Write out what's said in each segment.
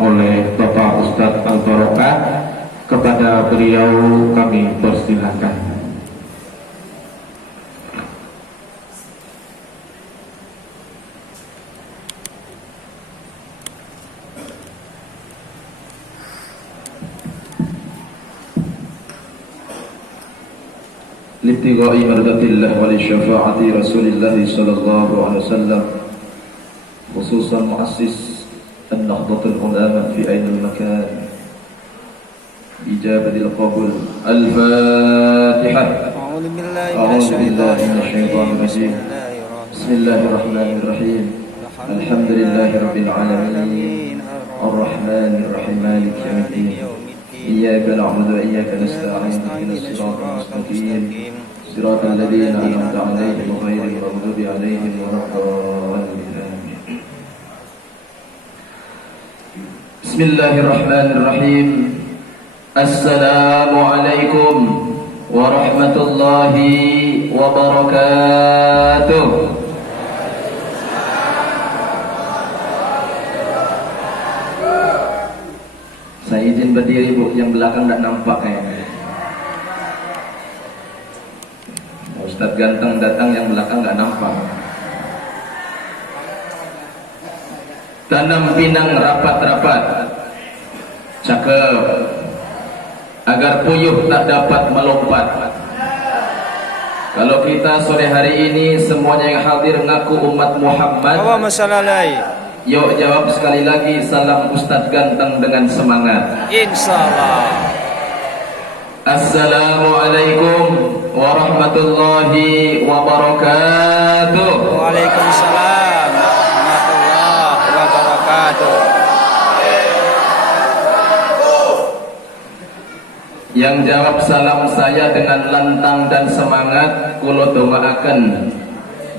oleh Bapak Ustadz Al-Barokah. Kepada beliau kami persilahkan. Libtigha'i mardatillah wa li syafa'ati Rasulillah sallallahu alaihi wasallam, khususan muassis An-Nahdlatul Ulama fi ainil makan, ijabatil qabul. Al-Fatihah. A'udzu billahi minasyaitonir rajim. Bismillahirrahmanirrahim. Alhamdulillahirabbil alamin. Ar-Rahmanir Rahim. Maliki yaumiddin. Iyyaka na'budu wa iyyaka nasta'in. Ihdinas siratal mustaqim. Siratal ladzina an'amta 'alaihim ghairil maghdubi 'alaihim waladdallin. Bismillahirrahmanirrahim. Assalamualaikum warahmatullahi wabarakatuh. Saya izin berdiri, Bu, yang belakang tidak nampak kayaknya. Ustadz ganteng datang, yang belakang nggak nampak. Tanam pinang rapat-rapat, cakep, agar puyuh tak dapat melompat. Kalau kita sore hari ini semuanya yang hadir ngaku umat Muhammad, yuk jawab sekali lagi, salam Ustadz ganteng dengan semangat. Insyaallah. Assalamualaikum warahmatullahi wabarakatuh. Waalaikumsalam warahmatullahi wabarakatuh. Yang jawab salam saya dengan lantang dan semangat, kula dongaaken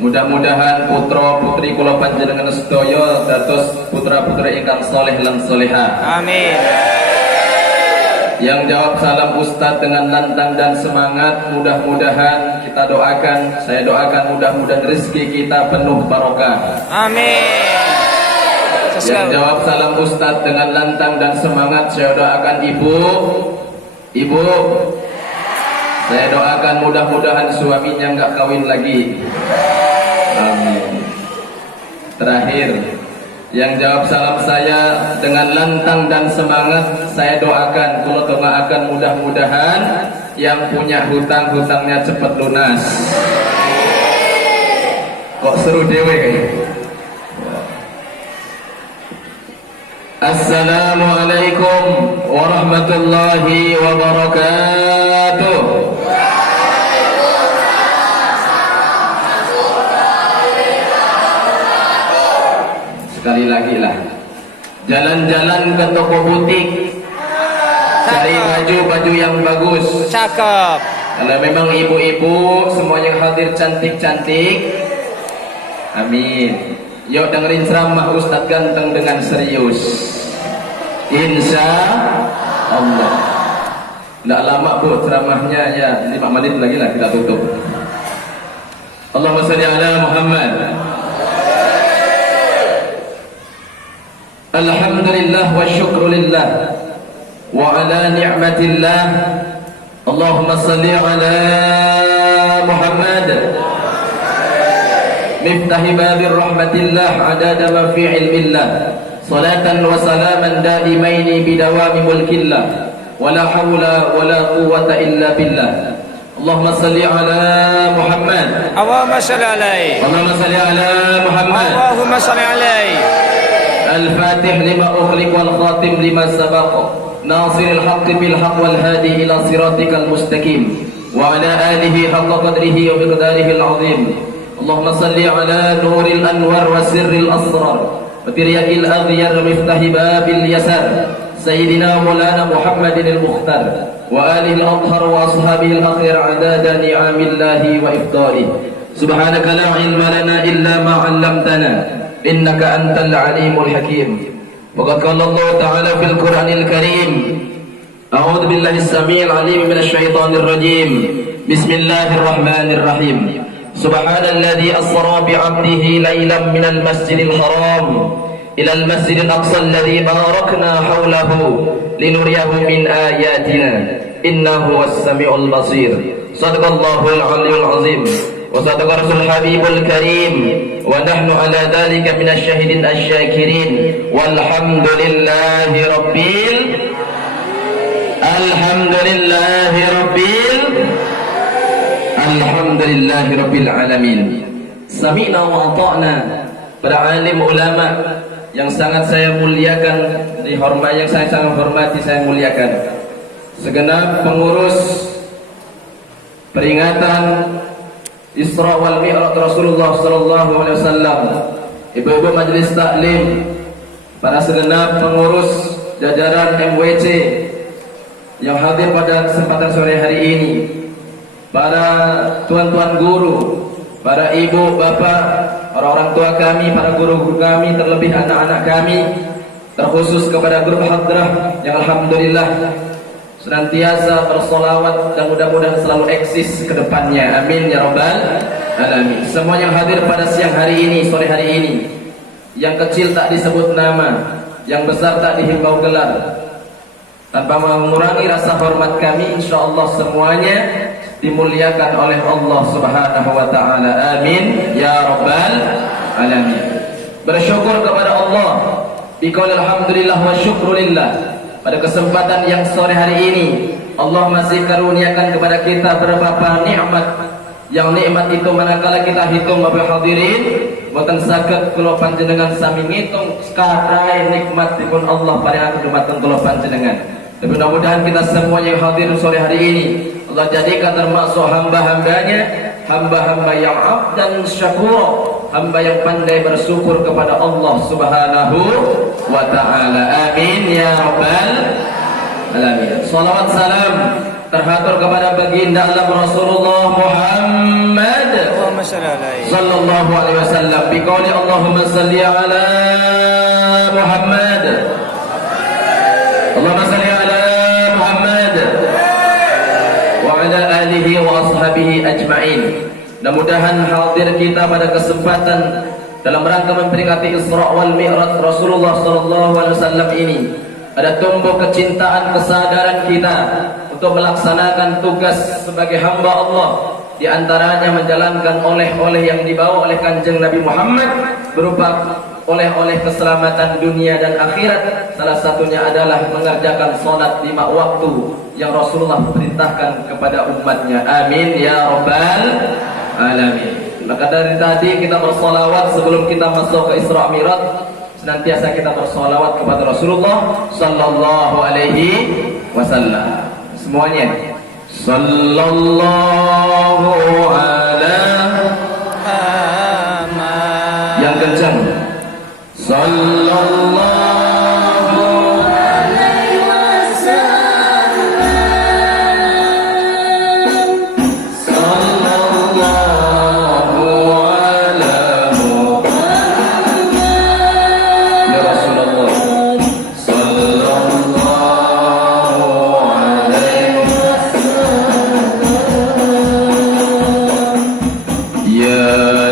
mudah-mudahan putra putri kula panjenengan sedaya dados putra-putri ingkang saleh lan salehah. Amin. Yang jawab salam Ustadz dengan lantang dan semangat, mudah-mudahan kita doakan, saya doakan mudah-mudahan rezeki kita penuh barokah. Amin. Yang jawab salam Ustadz dengan lantang dan semangat, saya doakan Ibu, saya doakan mudah-mudahan suaminya nggak kawin lagi. Amin. Terakhir, yang jawab salam saya dengan lantang dan semangat, saya doakan, kalau doakan mudah-mudahan yang punya hutang-hutangnya cepat lunas. Kok seru dewe kayaknya. Assalamualaikum warahmatullahi wabarakatuh. Sekali lagi lah, jalan-jalan ke toko butik, cari baju-baju yang bagus, cakep. Kalau memang ibu-ibu semua yang hadir cantik-cantik, amin. Yuk dengerin ceramah Ustadz ganteng dengan serius, insya Allah. Nggak lama, Bu, ceramahnya ya 5 menit lagi lah kita tutup. Allahumma shalli ala Muhammad. Alhamdulillah wa syukrulillah wa ala ni'matillah. Allahumma shalli ala Muhammad. Miftahi babir rahmatillah adada ma fi ilmillah. Salatan wa salaman daimaini bidawami mulkillah. Wala hawla wala quwwata illa billah. Allahumma salli ala Muhammad. Allahumma salli alaihi. Allahumma salli ala Muhammad. Allahumma salli alaihi. Al-Fatih lima ukhliq wal khatim lima sabaq. Nasiril haqqi bil haqq wal hadi ila siratikal mustaqim. Wa ala alihi haqqa qadrihi wa miqdarihi al-azim. Allahumma salli ala nuril anwar wa sirril asrar wa tiryaqil aghyar miftahi babil yasar Sayyidina Maulana Muhammadin al-Mukhtar wa alihi al-athhar wa ashabihi al-akhir adada ni'amillahi wa ifdarihi. Subhanaka la ilma lana illa ma 'allamtana innaka antal alimul hakim. Wa qad qala Allah ta'ala fil Qur'anil Karim, a'udzu billahi as-sami'il 'alim minasy syaithanir rajim. Bismillahirrahmanirrahim. Subhanalladzi asra bi'abdihi lailan minal masjidil haram إلى المسجد الأقصى الذي باركنا حوله لنريه من آياتنا إنه هو السميع البصير. صدق الله العلي العظيم وصدق رسول الحبيب الكريم ونحن على ذلك من الشاهدين الشاكرين والحمد لله رب alamin. Sami'na wa ata'na. Para alim ulama yang sangat saya muliakan, yang saya sangat hormati, saya muliakan. Segenap pengurus peringatan Isra wal Mi'raj Rasulullah sallallahu alaihi wasallam, ibu-ibu majelis taklim, para segenap pengurus jajaran MWC yang hadir pada kesempatan sore hari ini, para tuan-tuan guru, para ibu, bapak, para orang tua kami, para guru-guru kami, terlebih anak-anak kami, terkhusus kepada grup hadrah yang alhamdulillah senantiasa bersolawat dan mudah-mudahan selalu eksis ke depannya. Amin ya rabbal alamin. Semua yang hadir pada siang hari ini, sore hari ini, yang kecil tak disebut nama, yang besar tak dihimbau gelar, tanpa mengurangi rasa hormat kami, insyaallah semuanya dimuliakan oleh Allah Subhanahu wa taala. Amin ya rabbal alamin. Bersyukur kepada Allah, biqaul alhamdulillah wa syukrulillah. Pada kesempatan yang sore hari ini Allah masih karuniakan kepada kita beberapa nikmat, yang nikmat itu manakala kita hitung Bapak hadirin boten saged kula panjenengan sami ngitung sekadar nikmatipun Allah paringaken dumateng kula panjenengan. Mudah-mudahan kita semua yang hadir sore hari ini Allah jadikan termasuk hamba-hambanya, hamba-hamba yang abdan syakur, hamba yang pandai bersyukur kepada Allah Subhanahu wa ta'ala. Amin ya rabbal alamin. Salawat salam terhatur kepada baginda alam Rasulullah Muhammad sallallahu alaihi wasallam. Biqauli Allahumma salli ala Muhammad, Allahumma salli ala Muhammad wa ala alihi wa ashabihi ajma'in. Mudah-mudahan hadir kita pada kesempatan dalam rangka memperingati Isra wal Mi'raj Rasulullah sallallahu alaihi wasallam ini ada tumbuh kecintaan, kesadaran kita untuk melaksanakan tugas sebagai hamba Allah, di antaranya menjalankan oleh-oleh yang dibawa oleh Kanjeng Nabi Muhammad berupa oleh-oleh keselamatan dunia dan akhirat. Salah satunya adalah mengerjakan salat 5 waktu yang Rasulullah perintahkan kepada umatnya. Amin ya rabbal alamin. Maka dari tadi kita bersolawat sebelum kita masuk ke Isra Mi'raj, senantiasa kita bersolawat kepada Rasulullah sallallahu alaihi wasallam. Semuanya sallallahu alaihi yang kencang, sallallahu alaihi wasallam, sallallahu alaihi ya Rasulullah, sallallahu alaihi wasallam ya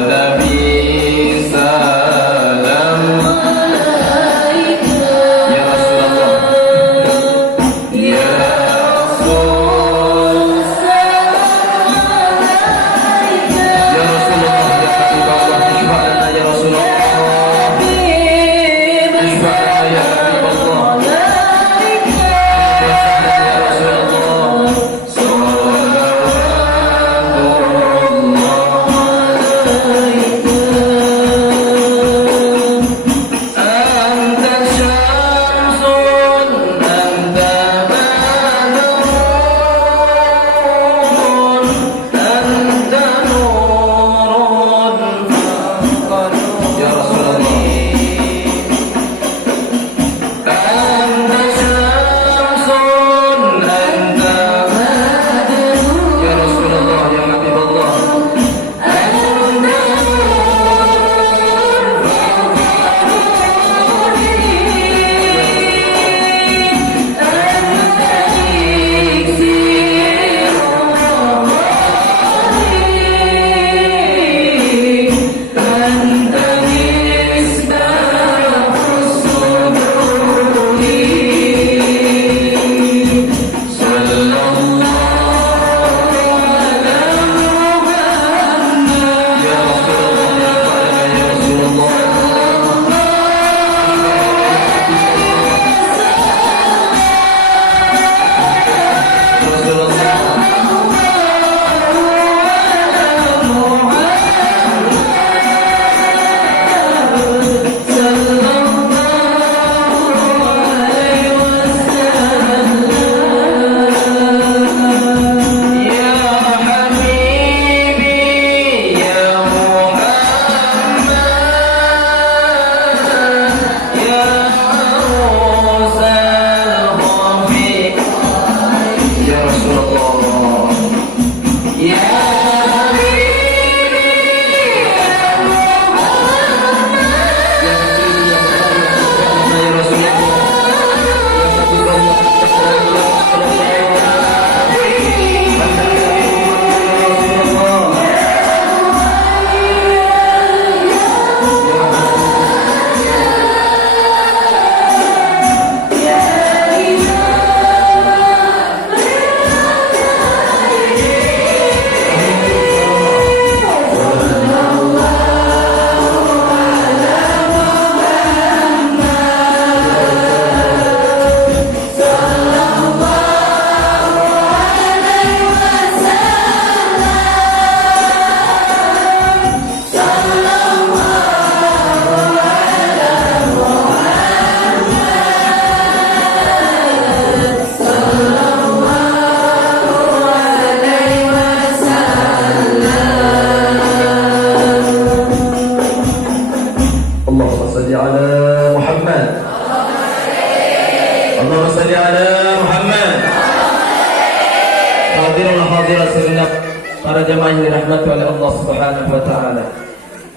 Allahumma salli ala Muhammad. Hadirin hadirat segenap para jamaah yang dirahmati oleh Allah Subhanahu wa taala.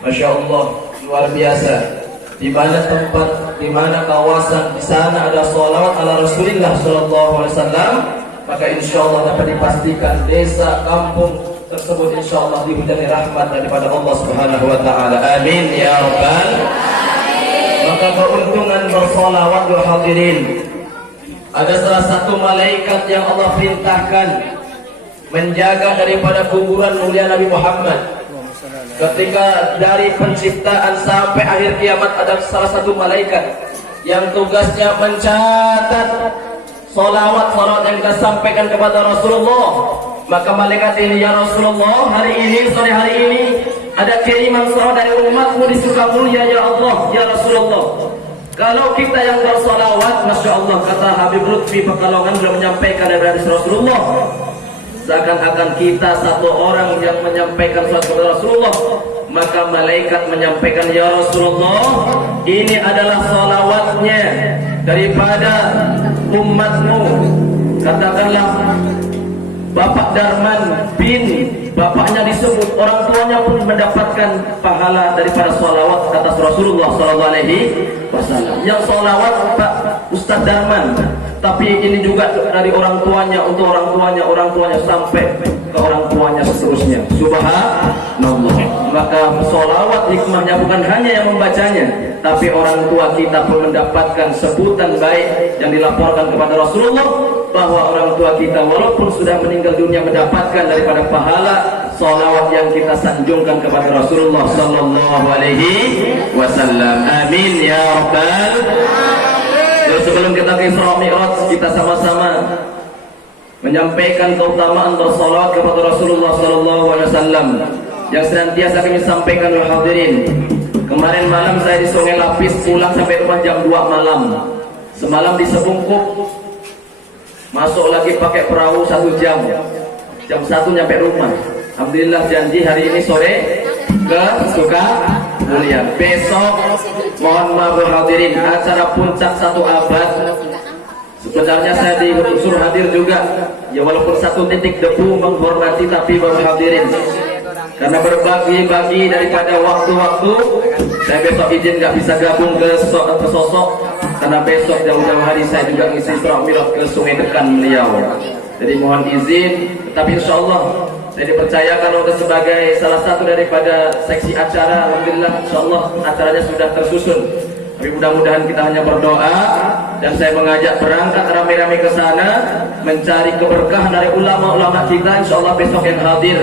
Masya Allah, luar biasa. Di mana tempat, di mana kawasan, di sana ada sholawat ala Rasulullah sallallahu alaihi wasallam, maka insya Allah dapat dipastikan desa, kampung tersebut insya Allah dihujani rahmat daripada Allah Subhanahu wa taala. Amin ya rabbal. Maka keuntungan bersolawat wal hadirin, ada salah satu malaikat yang Allah perintahkan menjaga daripada kuburan mulia Nabi Muhammad. Ketika dari penciptaan sampai akhir kiamat ada salah satu malaikat yang tugasnya mencatat solawat yang kita sampaikan kepada Rasulullah. Maka malaikat ini, ya Rasulullah, hari ini, sore hari ini ada kiriman solawat dari umatmu di Sukamulya, ya Allah, ya Rasulullah. Kalau kita yang bersolawat, Masya Allah, kata Habib Lutfi Pekalongan beliau menyampaikan dari Rasulullah, seakan-akan kita satu orang yang menyampaikan salawat kepada Rasulullah, maka malaikat menyampaikan, ya Rasulullah, ini adalah salawatnya daripada umatmu. Katakanlah Bapak Darman bin bapaknya disebut, orang tuanya pun mendapatkan pahala daripada salawat atas Rasulullah sallallahu alaihi wasallam. Yang salawat Pak Ustaz Darman, tapi ini juga dari orang tuanya untuk orang tuanya sampai ke orang tuanya seterusnya. Subhanallah. Maka salawat hikmahnya bukan hanya yang membacanya, tapi orang tua kita pun mendapatkan sebutan baik yang dilaporkan kepada Rasulullah, bahwa orang tua kita walaupun sudah meninggal dunia mendapatkan daripada pahala salawat yang kita sanjungkan kepada Rasulullah sallallahu alaihi wasallam. Amin ya rabbal. Sebelum kita ke Isra Mi'raj, kita sama-sama menyampaikan keutamaan bersalawat kepada Rasulullah sallallahu alaihi wasallam yang senantiasa kami sampaikan oleh hadirin. Kemarin malam saya di Sungai Lapis, pulang sampai rumah jam 2 malam. Semalam di Sebungkuk, masuk lagi pakai perahu 1 jam. Jam 1 nyampe rumah. Alhamdulillah janji hari ini sore ke Sukamulya. Besok mohon maaf hadirin, acara puncak 1 abad. Sebenarnya saya diunsur hadir juga, ya walaupun 1 titik debu menghormati, tapi baru hadirin karena berbagi-bagi daripada waktu-waktu. Saya besok izin nggak bisa gabung ke sosok, karena besok jauh-jauh hari saya juga ngisi Isra Mi'raj ke Sungai Dekan beliau. Jadi mohon izin, tapi insya Allah saya dipercayakan untuk sebagai salah satu daripada seksi acara. Alhamdulillah, insya Allah acaranya sudah tersusun. Tapi mudah-mudahan kita hanya berdoa, dan saya mengajak berangkat ramai-ramai ke sana mencari keberkahan dari ulama-ulama kita. Insya Allah besok yang hadir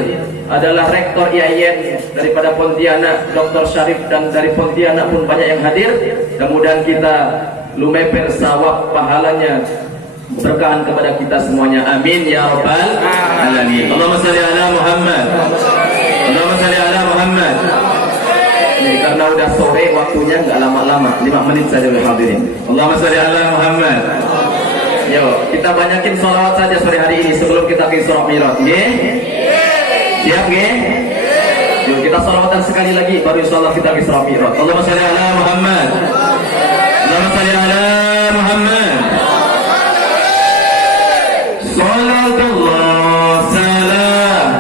adalah Rektor IAIN daripada Pontianak, Dr. Syarif, dan dari Pontianak pun banyak yang hadir. Mudah-mudahan kita lumeper sawab pahalanya, berkahan kepada kita semuanya. Amin ya rabbal alamin. Allahumma salli ala Muhammad. Allahumma salli ala Muhammad. Ini karena udah sore, waktunya nggak lama-lama, 5 menit saja oleh hadirin. Allahumma salli ala Muhammad. Yo, kita banyakin sholawat saja sore hari ini sebelum kita ke Isra Mi'raj. Nggih? Siap nggih? Yuk kita sholawatan sekali lagi baru insyaallah kita ke Isra Mi'raj. Allahumma salli ala Muhammad. Allahumma salli ala Muhammad. Salatullah salam.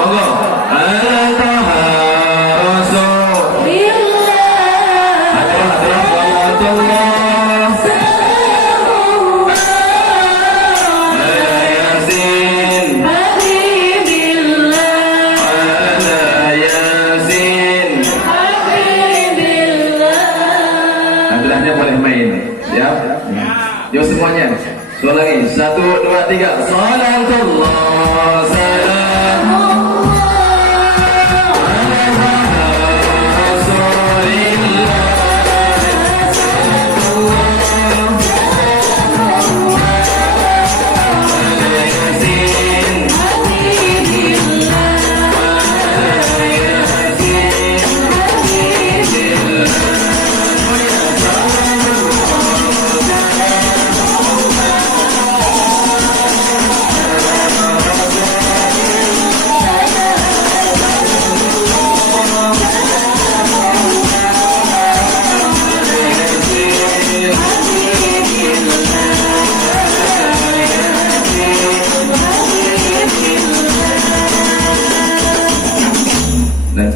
Monggo. Ala taha Rasulillah. Salatullah salam. Ala Yasin Habibillah. Ala Yasin Habibillah. Hadirahnya boleh main. Siap? Yuk semuanya. Soal lagi, 1, 2, 3. Salatullah salam.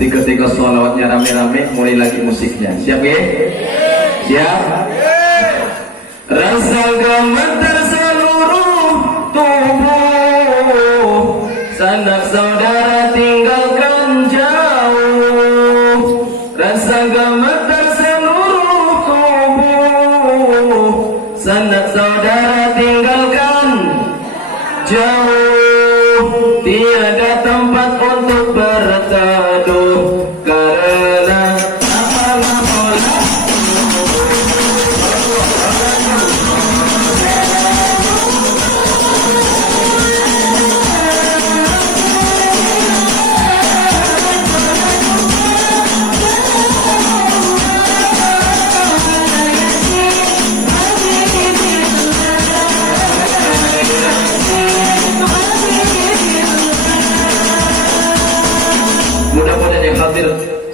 Nanti ketika sholawatnya rame-rame, mulai lagi musiknya. Siap ya? Siap? Rasa gemetar seluruh tubuh, sanak saudara tinggalkan jauh. Rasa gemetar seluruh tubuh, sanak saudara tinggalkan jauh. Tiada tempat untuk berteduh karena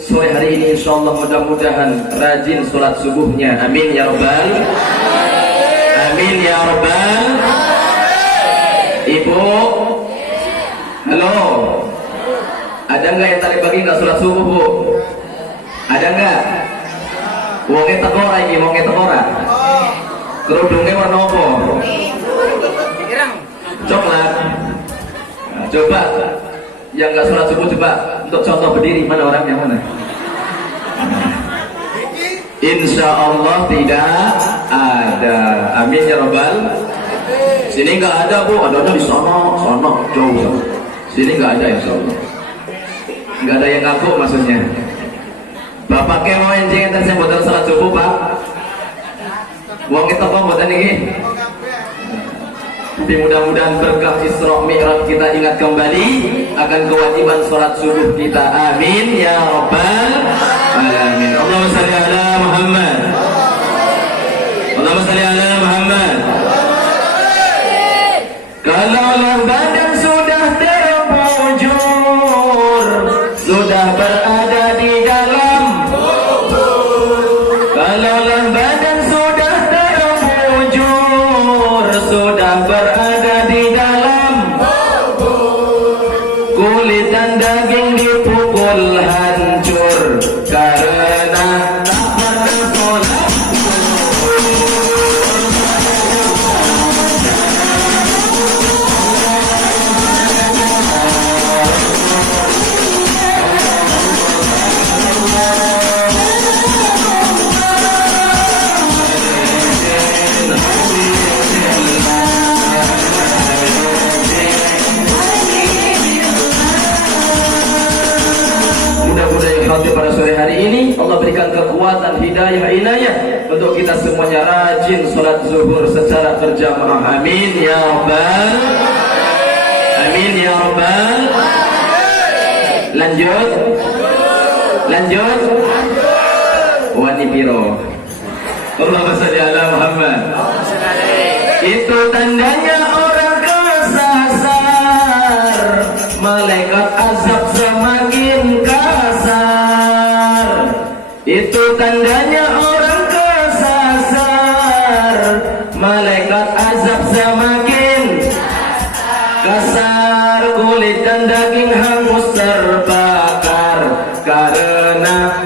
sore hari ini insyaallah mudah-mudahan rajin sholat subuhnya. Amin ya rabbal. Amin ya rabbal. Ibu, halo, ada nggak yang tadi pagi nggak sholat subuh bu? Ada nggak? Wonge tekora ini, wonge tekora. Kerudungnya warna apa? Coklat. Nah, coba yang nggak sholat subuh coba untuk contoh berdiri, mana orangnya mana? Insya Allah tidak ada. Amin ya rabbal. Sini nggak ada bu, adanya di sana jauh. Sini nggak ada insya Allah. Nggak ada yang ngaku maksudnya. Bapak mau enjing enten saya buatan salat subuh pak. Uang kita kok buatan ini. Tapi mudah-mudahan berkah Isra Mi'raj kita ingat kembali akan kewajiban sholat subuh kita. Amin ya rabbal alamin. Allahumma shalli ala Muhammad. Allahumma shalli ala Muhammad. Kalaulah badan sudah terbujur, sudah berada di dalam. Kalaulah badan sudah terbujur, sudah berada di dalam. Kulit dan daging dipukul hancur karena tak pernah sholat. Pada sore hari ini Allah berikan kekuatan, hidayah, inayah untuk kita semuanya rajin sholat zuhur secara berjamaah. Amin ya rabbal. Amin ya rabbal. Lanjut. Wani piro. Allahumma shalli ala Muhammad. Itu tandanya orang kesasar, malaikat azab semakin kasar. Itu tandanya orang kesasar, malaikat azab semakin kasar. Kulit dan daging hangus terbakar karena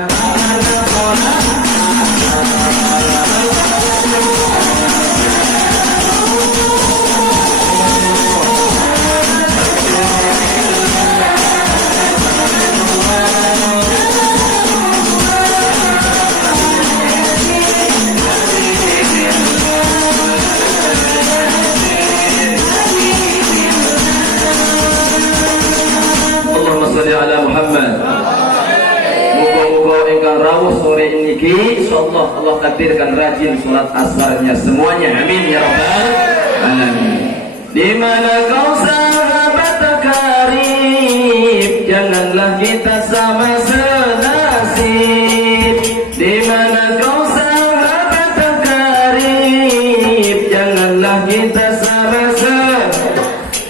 rawuh sore ini insyaallah Allah takdirkan rajin sholat asarnya semuanya. Amin ya rabbal alamin. Di mana kau sahabat karib, janganlah kita sama senasib. Di mana kau sahabat karib, janganlah kita sama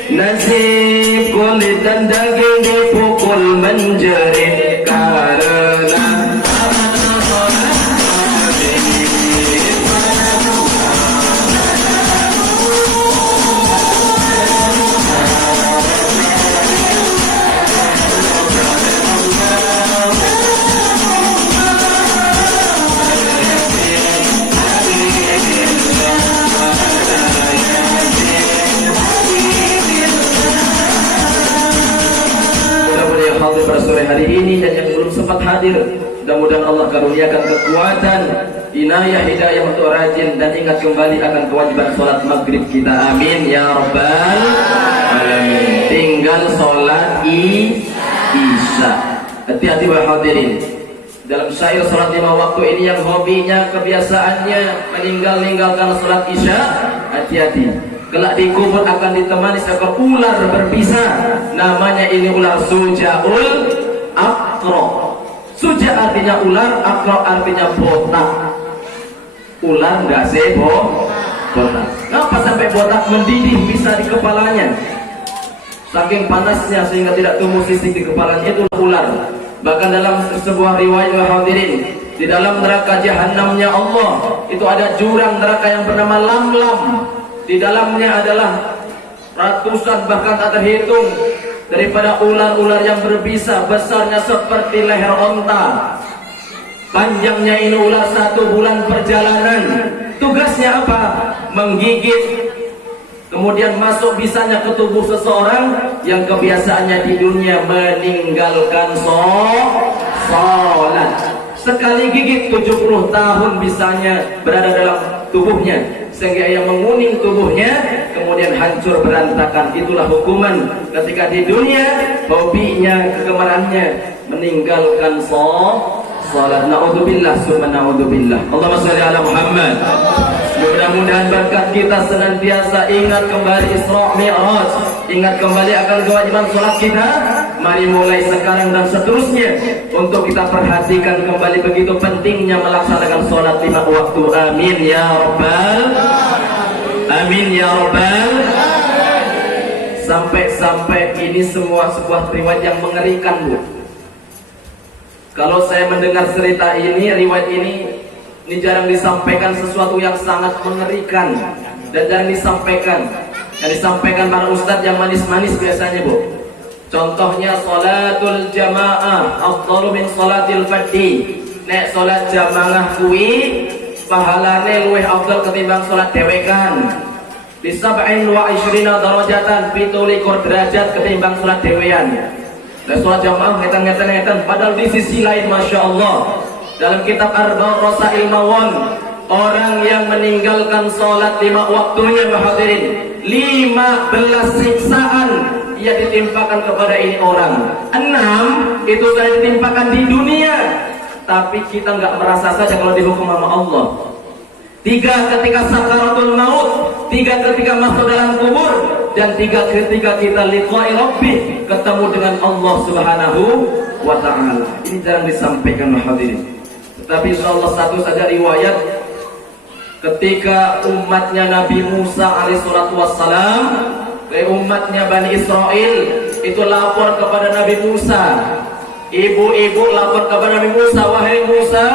senasib. Kulit dan daging dipukul menjerit karena hari ini dan yang belum sempat hadir, mudah-mudahan Allah karuniakan kekuatan, inayah, hidayah untuk rajin dan ingat kembali akan kewajiban sholat maghrib kita. Amin ya rabbal alamin. Tinggal sholat isya. Hati-hati wahai hadirin. Dalam syair sholat 5 waktu ini yang hobinya, kebiasaannya meninggalkan sholat isya, hati-hati. Kelak di kubur akan ditemani seekor ular berbisa. Namanya ini ular Sujaul Aqra. Suja artinya ular, Aqra artinya botak. Ular enggak botak. Kenapa sampai botak mendidih bisa di kepalanya? Saking panasnya sehingga tidak tumbuh sisik di kepalanya, itu ular. Bahkan dalam sebuah riwayat hadirin, di dalam neraka jahanamnya Allah itu ada jurang neraka yang bernama Lamlam. Di dalamnya adalah ratusan bahkan tak terhitung daripada ular-ular yang berbisa, besarnya seperti leher onta. Panjangnya ini ular 1 bulan perjalanan. Tugasnya apa? Menggigit, kemudian masuk bisanya ke tubuh seseorang yang kebiasaannya di dunia meninggalkan sholat. Sekali gigit 70 tahun bisanya berada dalam tubuhnya, sehingga ia menguning tubuhnya, kemudian hancur berantakan. Itulah hukuman ketika di dunia hobinya, kegemarannya meninggalkan sholat. Na'udzubillah summa na'udzubillah. Allahumma sholli ala Muhammad. Mudah-mudahan berkat kita senantiasa ingat kembali Isra Mi'raj, ingat kembali akan kewajiban sholat kita. Mari mulai sekarang dan seterusnya untuk kita perhatikan kembali begitu pentingnya melaksanakan sholat 5 waktu. Amin ya rabbal amin ya rabbal. Sampai ini semua sebuah riwayat yang mengerikan, Bu. Kalau saya mendengar cerita ini, riwayat ini jarang disampaikan, sesuatu yang sangat mengerikan dan jarang disampaikan. Yang disampaikan para ustadz yang manis-manis biasanya, Bu. Contohnya sholatul jamaah afdalu min sholatil fardhi. Nek sholat jamaah kuwi pahalane luwih afdal ketimbang sholat dhewekan. Bi 27 darajatan, 27 derajat ketimbang sholat dhewean. Nek sholat jamaah ngeten-ngeten, padahal di sisi lain masya Allah dalam kitab Arba'un Rasail Mawon, orang yang meninggalkan sholat 5 waktunya, hadirin, 15 siksaan ia ditimpakan kepada ini orang. 6 itu sudah ditimpakan di dunia, tapi kita nggak merasa saja kalau dihukum sama Allah. 3 ketika sakaratul maut, 3 ketika masuk dalam kubur, dan 3 ketika kita liqa'i rabbih, ketemu dengan Allah Subhanahu wa ta'ala. Ini jarang disampaikan, hadirin. Tetapi insyaallah satu saja riwayat ketika umatnya Nabi Musa alaihissalatu wassalam, umatnya Bani Israel itu lapor kepada Nabi Musa. Ibu-ibu lapor kepada Nabi Musa, wahai Musa,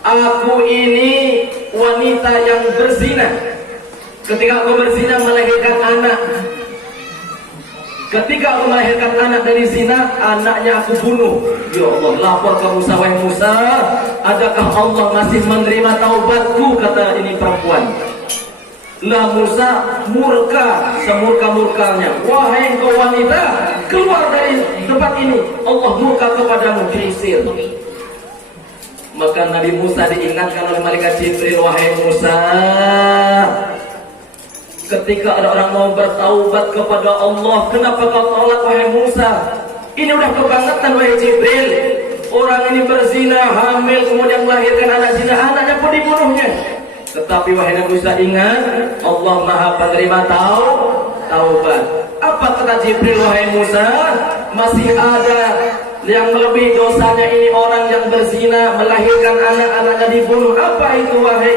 aku ini wanita yang berzina. Ketika aku berzina melahirkan anak. Ketika aku melahirkan anak dari zina, anaknya aku bunuh. Ya Allah, lapor ke Musa, wahai Musa, adakah Allah masih menerima taubatku? Kata ini perempuan. Lah Musa murka, semurka-murkanya. Wahai engkau wanita, keluar dari tempat ini. Allah murka kepadamu, diisir. Maka Nabi Musa diingatkan oleh malaikat Jibril, wahai Musa, ketika ada orang mau bertaubat kepada Allah, kenapa kau tolak, wahai Musa? Ini udah kebangetan, wahai Jibril. Orang ini berzina, hamil, kemudian melahirkan anak zina, anaknya pun dibunuhnya. Tetapi wahai Nabi Musa, ingat, Allah Maha Penerima taubat. Apa kata Jibril, wahai Musa? Masih ada yang lebih dosanya ini orang yang berzina, melahirkan anak-anaknya dibunuh. Apa itu, wahai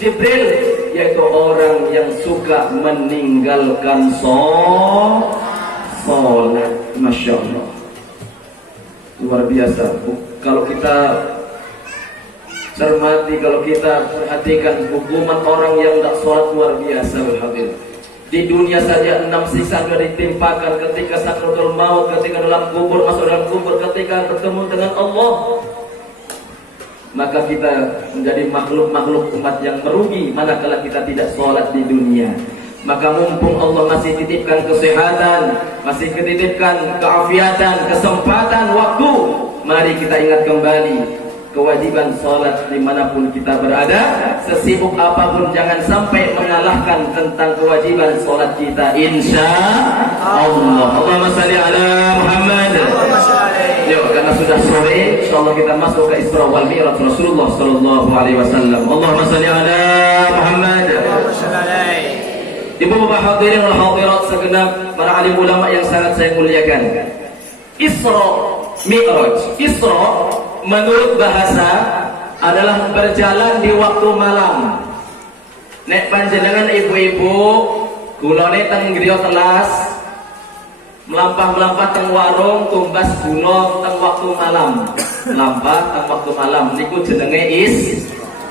Jibril? Yaitu orang yang suka meninggalkan sholat. Masya Allah, luar biasa. Kalau kita cermati, kalau kita perhatikan hukuman orang yang tidak sholat, luar biasa. Di dunia saja 6 siksa sudah ditimpakan ketika sakratul maut, ketika dalam kubur, masuk dalam kubur, ketika bertemu dengan Allah. Maka kita menjadi makhluk-makhluk umat yang merugi manakala kita tidak sholat di dunia. Maka mumpung Allah masih titipkan kesehatan, masih titipkan keafiatan, kesempatan, waktu, mari kita ingat kembali kewajiban sholat dimanapun kita berada. Sesibuk apapun jangan sampai mengalahkan tentang kewajiban sholat kita, insya Allah. Allahumma salli ala Muhammad. Yuk, karena sudah sore, insya Allah kita masuk ke Isra wal Mi'raj Rasulullah sallallahu alaihi wasallam. Allahumma salli ala Muhammad. Ibu bapak hadirin wal hadirat segenap para alim ulama yang sangat saya muliakan. Isra Mi'raj. Isra menurut bahasa adalah berjalan di waktu malam. Nek panjenengan ibu-ibu gulone teng griya telas, melampah-melampah teng warung tumbas gula teng waktu malam. Melampah teng waktu malam niku jenenge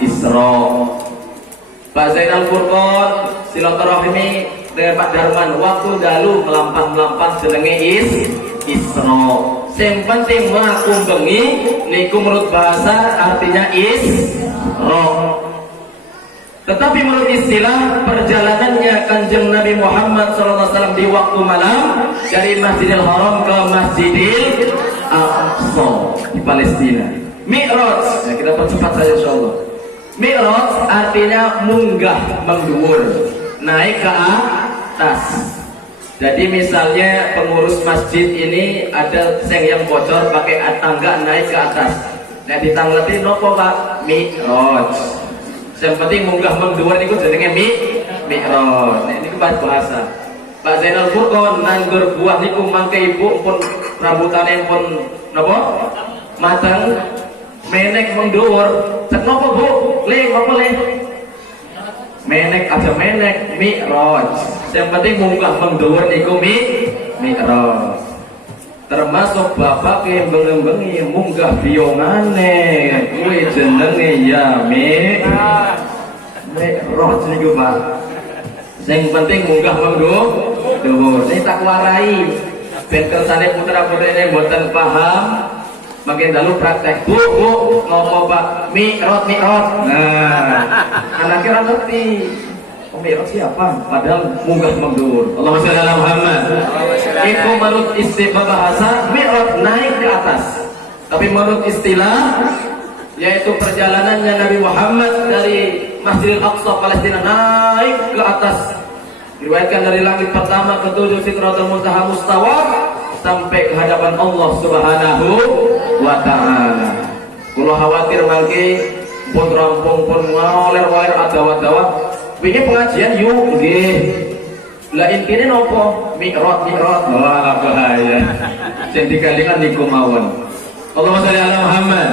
Isra. Pak Zainal Furqon silaturahmi dengan Pak Darman waktu dalu melampah-melampah jenenge Isra. Yang penting mlaku bengi niku menurut bahasa artinya Isra. Tetapi menurut istilah perjalanannya Kanjeng Nabi Muhammad SAW di waktu malam dari Masjidil Haram ke Masjidil Aqsa di Palestina. Mi'raj, ya kita percepat saja insyaallah. Mi'raj artinya munggah, mendhuwur, naik ke atas. Jadi misalnya pengurus masjid ini ada seng yang bocor pakai tangga naik ke atas. Nah ditangleti nopo Pak? Mi'raj. Yang penting munggah mendhuwur niku jenenge Mi'raj. Nah ini bahasa. Pak Zainal Furqon nanggur buah niku mangke ibu pun rambutane pun napa? Mateng. Menek mendhuwur. Cek nopo Bu? Le apa le? Menek aja menek Mi'raj. Yang penting munggah mendhuwur niku Mi'raj. Termasuk bapak yang bengi-bengi munggah biongane kuwi jenenge ya Mi'raj niku Pak. Yang penting munggah mendhuwur. Ini tak warai ben kersane putra-putrine mboten paham. Makin dalu praktek, bu, ngopo Pak? Mi'raj. Nah, anaknya orang ngerti. Oh, Mi'raj siapa? Padahal munggah mendhuwur. Allahumma sholli ala Muhammad. Itu menurut istilah bahasa Mi'raj naik ke atas. Tapi menurut istilah yaitu perjalanannya Nabi Muhammad dari Masjidil Aqsa Palestina naik ke atas. Diriwayatkan dari langit pertama ke-7 Sidratul Muntaha Mustawa sampai ke hadapan Allah Subhanahu wa ta'ala. Kula khawatir mangke pun rampung pun ngaler-waler adawa-dawa. Wingi pengajian yuk nggih. Lah intine napa? Mi'raj. Wah bahaya. Sing dikalingan niku mawon. Allahumma sholli ala Muhammad.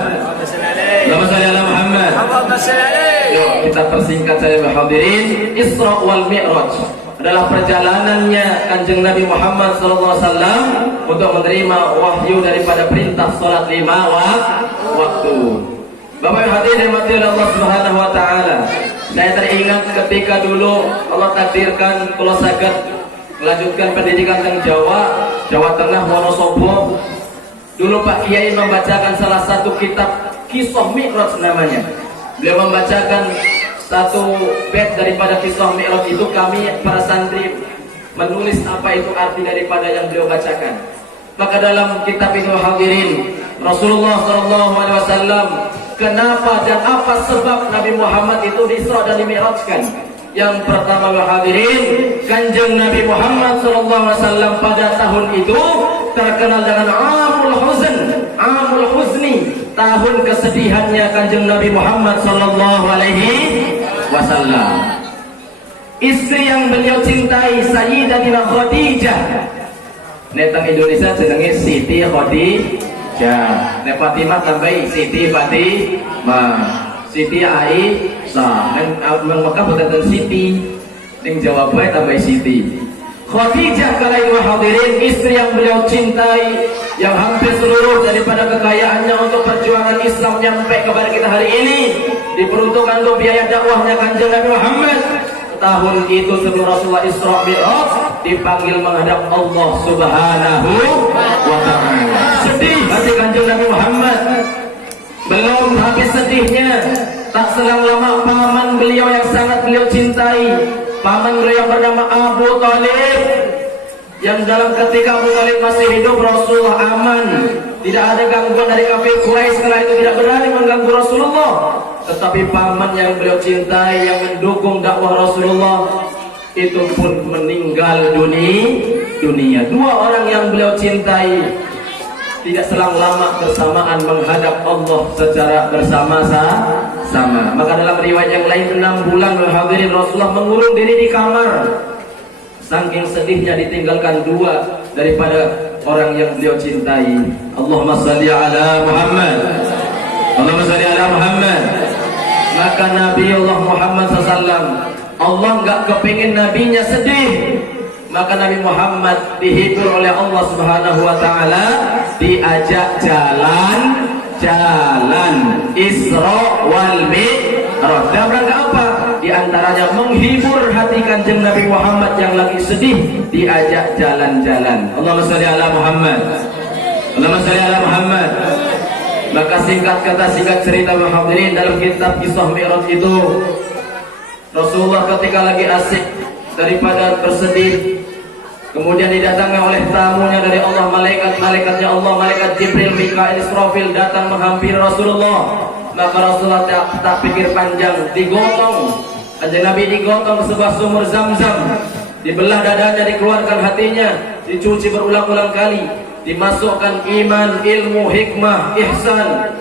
Allahumma sholli ala Muhammad. Yuk kita persingkat saja hadirin. Isra wal Mi'raj adalah perjalanannya Kanjeng Nabi Muhammad SAW untuk menerima wahyu daripada perintah salat 5 waktu. Bapak hadirin mati Allah Subhanahu wa taala. Saya teringat ketika dulu Allah takdirkan kula saged melanjutkan pendidikan teng Jawa Tengah Wonosobo. Dulu Pak Kiai membacakan salah satu kitab Kisah Mi'raj namanya. Beliau membacakan satu bait daripada kisah Mi'raj itu, kami para santri menulis apa itu arti daripada yang beliau bacakan. Maka dalam kitab itu hadirin Rasulullah SAW, kenapa dan apa sebab Nabi Muhammad itu diisra dan dimi'rajkan? Yang pertama hadirin, Kanjeng Nabi Muhammad SAW pada tahun itu terkenal dengan Amul Huzni, tahun kesedihannya Kanjeng Nabi Muhammad SAW. Istri yang beliau cintai Sayyidatina Khadijah. Netang Indonesia jenenge Siti Khadijah. Nek Fatimah tambahi Siti Fatimah. Siti Aisyah. Nang Mekah boten Siti. Ning Jawa bae tambahi Siti. Khadijah kala itu hadirin, istri yang beliau cintai, yang hampir seluruh daripada kekayaannya untuk perjuangan Islam nyampe kepada kita hari ini diperuntukkan untuk biaya dakwahnya Kanjeng Nabi Muhammad. Tahun itu sebelum Rasulullah Isra Mi'raj dipanggil menghadap Allah Subhanahu wa ta'ala. Sedih hati Kanjeng Nabi Muhammad. Belum habis sedihnya, tak selang lama paman beliau yang sangat beliau cintai paman beliau bernama Abu Thalib, yang dalam ketika Abu Thalib masih hidup Rasulullah aman, tidak ada gangguan dari kafir Quraisy, setelah itu tidak berani mengganggu Rasulullah. Tetapi paman yang beliau cintai, yang mendukung dakwah Rasulullah, itu pun meninggal dunia. Dua orang yang beliau cintai tidak selang lama bersamaan menghadap Allah secara bersama-sama. Maka dalam riwayat yang lain 6 bulan hadirin Rasulullah mengurung diri di kamar, saking sedihnya ditinggalkan dua daripada orang yang beliau cintai. Allahumma salli ala Muhammad, Allahumma salli ala Muhammad. Maka Nabi Allah Muhammad SAW, Allah nggak kepingin nabinya sedih. Maka Nabi Muhammad dihibur oleh Allah Subhanahu wa taala, diajak jalan Isra wal Mi'raj. Dalam rangka apa? Di antaranya menghibur hati Kanjeng Nabi Muhammad yang lagi sedih, diajak jalan-jalan. Allahumma shalli ala Muhammad, Allahumma shalli ala Muhammad. Maka singkat kata, singkat cerita hadirin, dalam kitab Kisah Mi'raj itu Rasulullah ketika lagi asik daripada bersedih, kemudian didatangi oleh tamunya dari Allah, malaikatnya Allah, malaikat Jibril, Mikail, Israfil datang menghampiri Rasulullah. Maka Rasulullah tak pikir panjang, digotong. Kanjeng Nabi digotong ke sebuah sumur Zam-Zam, dibelah dadanya, dikeluarkan hatinya, dicuci berulang-ulang kali, dimasukkan iman, ilmu, hikmah, ihsan.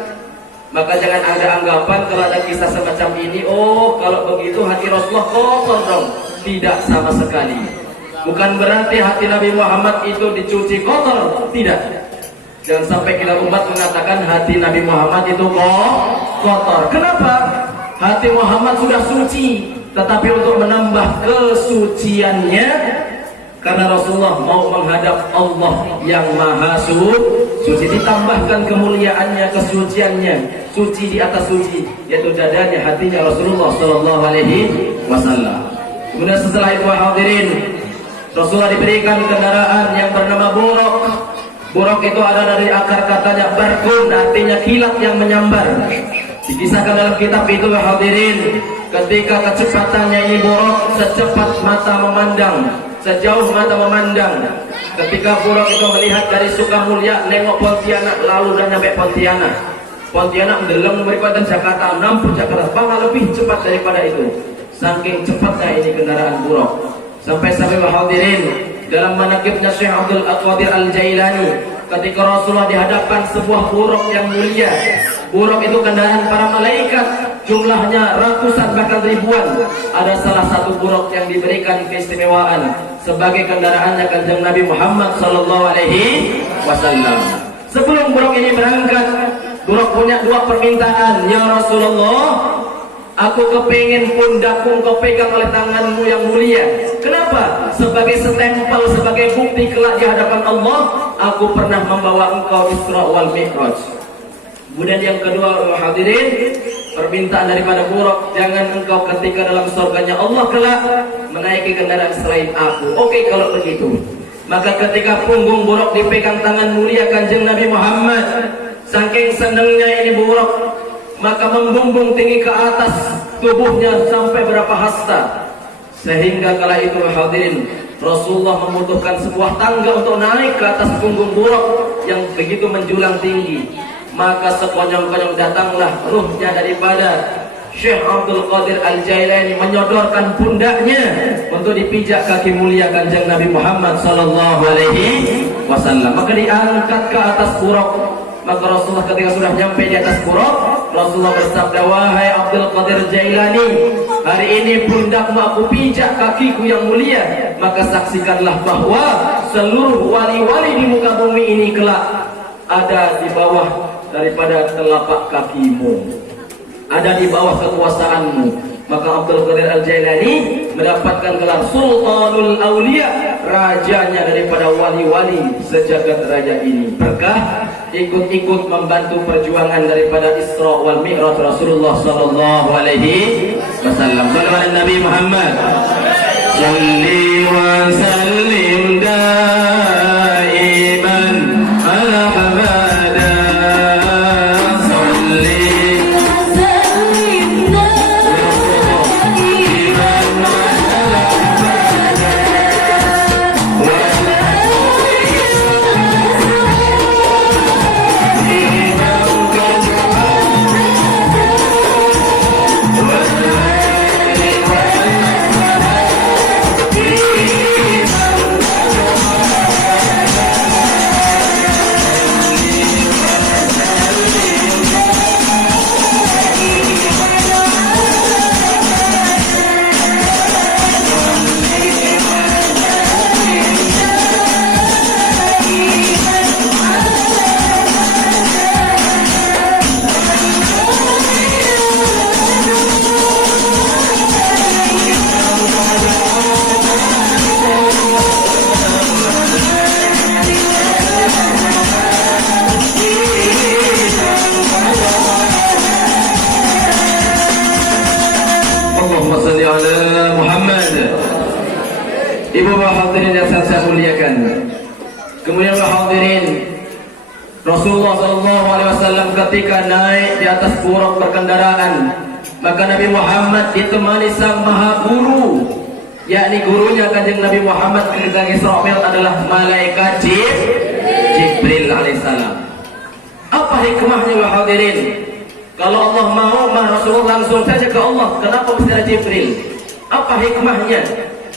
Maka jangan ada anggapan kalau ada kisah semacam ini, oh kalau begitu hati Rasulullah kotor dong. Tidak sama sekali. Bukan berarti hati Nabi Muhammad itu dicuci kotor, tidak. Jangan sampai kita umat mengatakan hati Nabi Muhammad itu kotor. Kenapa? Hati Muhammad sudah suci, tetapi untuk menambah kesuciannya, karena Rasulullah mau menghadap Allah yang maha suci, ditambahkan kemuliaannya, kesuciannya, suci di atas suci, yaitu dadanya, hatinya Rasulullah Sallallahu Alaihi Wasallam. Kemudian setelah itu hadirin, Rasulullah diberikan kendaraan yang bernama buruk. Buruk itu ada dari akar katanya barkun, artinya kilat yang menyambar. Dikisahkan dalam kitab itu hadirin, ketika kecepatannya ini buruk, secepat mata memandang, sejauh mata memandang. Ketika buruk itu melihat dari Sukamulya, nengok Pontianak, lalu dan sampai Pontianak. Pontianak mendeleng berikutan Jakarta, nampu Jakarta, bahkan lebih cepat daripada itu. Saking cepatnya ini kendaraan buruk. Sampai-sampai hadirin, dalam manaqibnya Syekh Abdul Qadir Al-Jailani, ketika Rasulullah dihadapkan sebuah buruk yang mulia. Buruk itu kendaraan para malaikat, jumlahnya ratusan bahkan ribuan. Ada salah satu buruk yang diberikan keistimewaan sebagai kendaraannya Kanjeng Nabi Muhammad Sallallahu Alaihi Wasallam. Sebelum buruk ini berangkat, buruk punya dua permintaan. Ya Rasulullah, aku kepingin pundakku kau pegang oleh tanganmu yang mulia. Kenapa? Sebagai stempel, sebagai bukti kelak di hadapan Allah, aku pernah membawa engkau Isra wal Mi'raj. Kemudian yang kedua hadirin, permintaan daripada buruk, jangan engkau ketika dalam surganya Allah kelak menaiki kendaraan selain aku. Oke, kalau begitu. Maka ketika punggung buruk dipegang tangan mulia Kanjeng Nabi Muhammad, saking senangnya ini buruk, maka membumbung tinggi ke atas tubuhnya sampai berapa hasta, sehingga kala itu hadirin, Rasulullah membutuhkan sebuah tangga untuk naik ke atas punggung buruk yang begitu menjulang tinggi. Maka sekonyong-konyong datanglah ruhnya daripada Syekh Abdul Qadir Al-Jailani, menyodorkan pundaknya untuk dipijak kaki mulia Kanjeng Nabi Muhammad Sallallahu Alaihi Wasallam. Maka diangkat ke atas buruk. Maka Rasulullah ketika sudah nyampe di atas buruk, Rasulullah bersabda, wahai Abdul Qadir Jailani, hari ini pundakmu aku pijak kakiku yang mulia. Maka saksikanlah bahwa seluruh wali-wali di muka bumi ini kelak ada di bawah daripada telapak kakimu, ada di bawah kekuasaanmu. Maka Abdul Qadir Al-Jailani mendapatkan gelar Sultanul Aulia, rajanya daripada wali-wali sejagat raja ini. Berkah ikut-ikut membantu perjuangan daripada Isra wal Mi'raj Rasulullah Sallallahu Alaihi Wasallam. Sallallahu Nabi Muhammad, salli wa sallim daiman ala habada. Salli shalli ala Muhammad. Ibu bapak hadirin yang saya muliakan. Kemudian bapak hadirin, Rasulullah SAW ketika naik di atas buruk berkendaraan, maka Nabi Muhammad ditemani sang maha guru, yakni gurunya kanjeng Nabi Muhammad ketika Isra Mi'raj adalah malaikat Jibril alaihissalam. Apa hikmahnya bapak hadirin? Kalau Allah mau, Rasulullah langsung saja ke Allah. Kenapa mesti ada Jibril? Apa hikmahnya?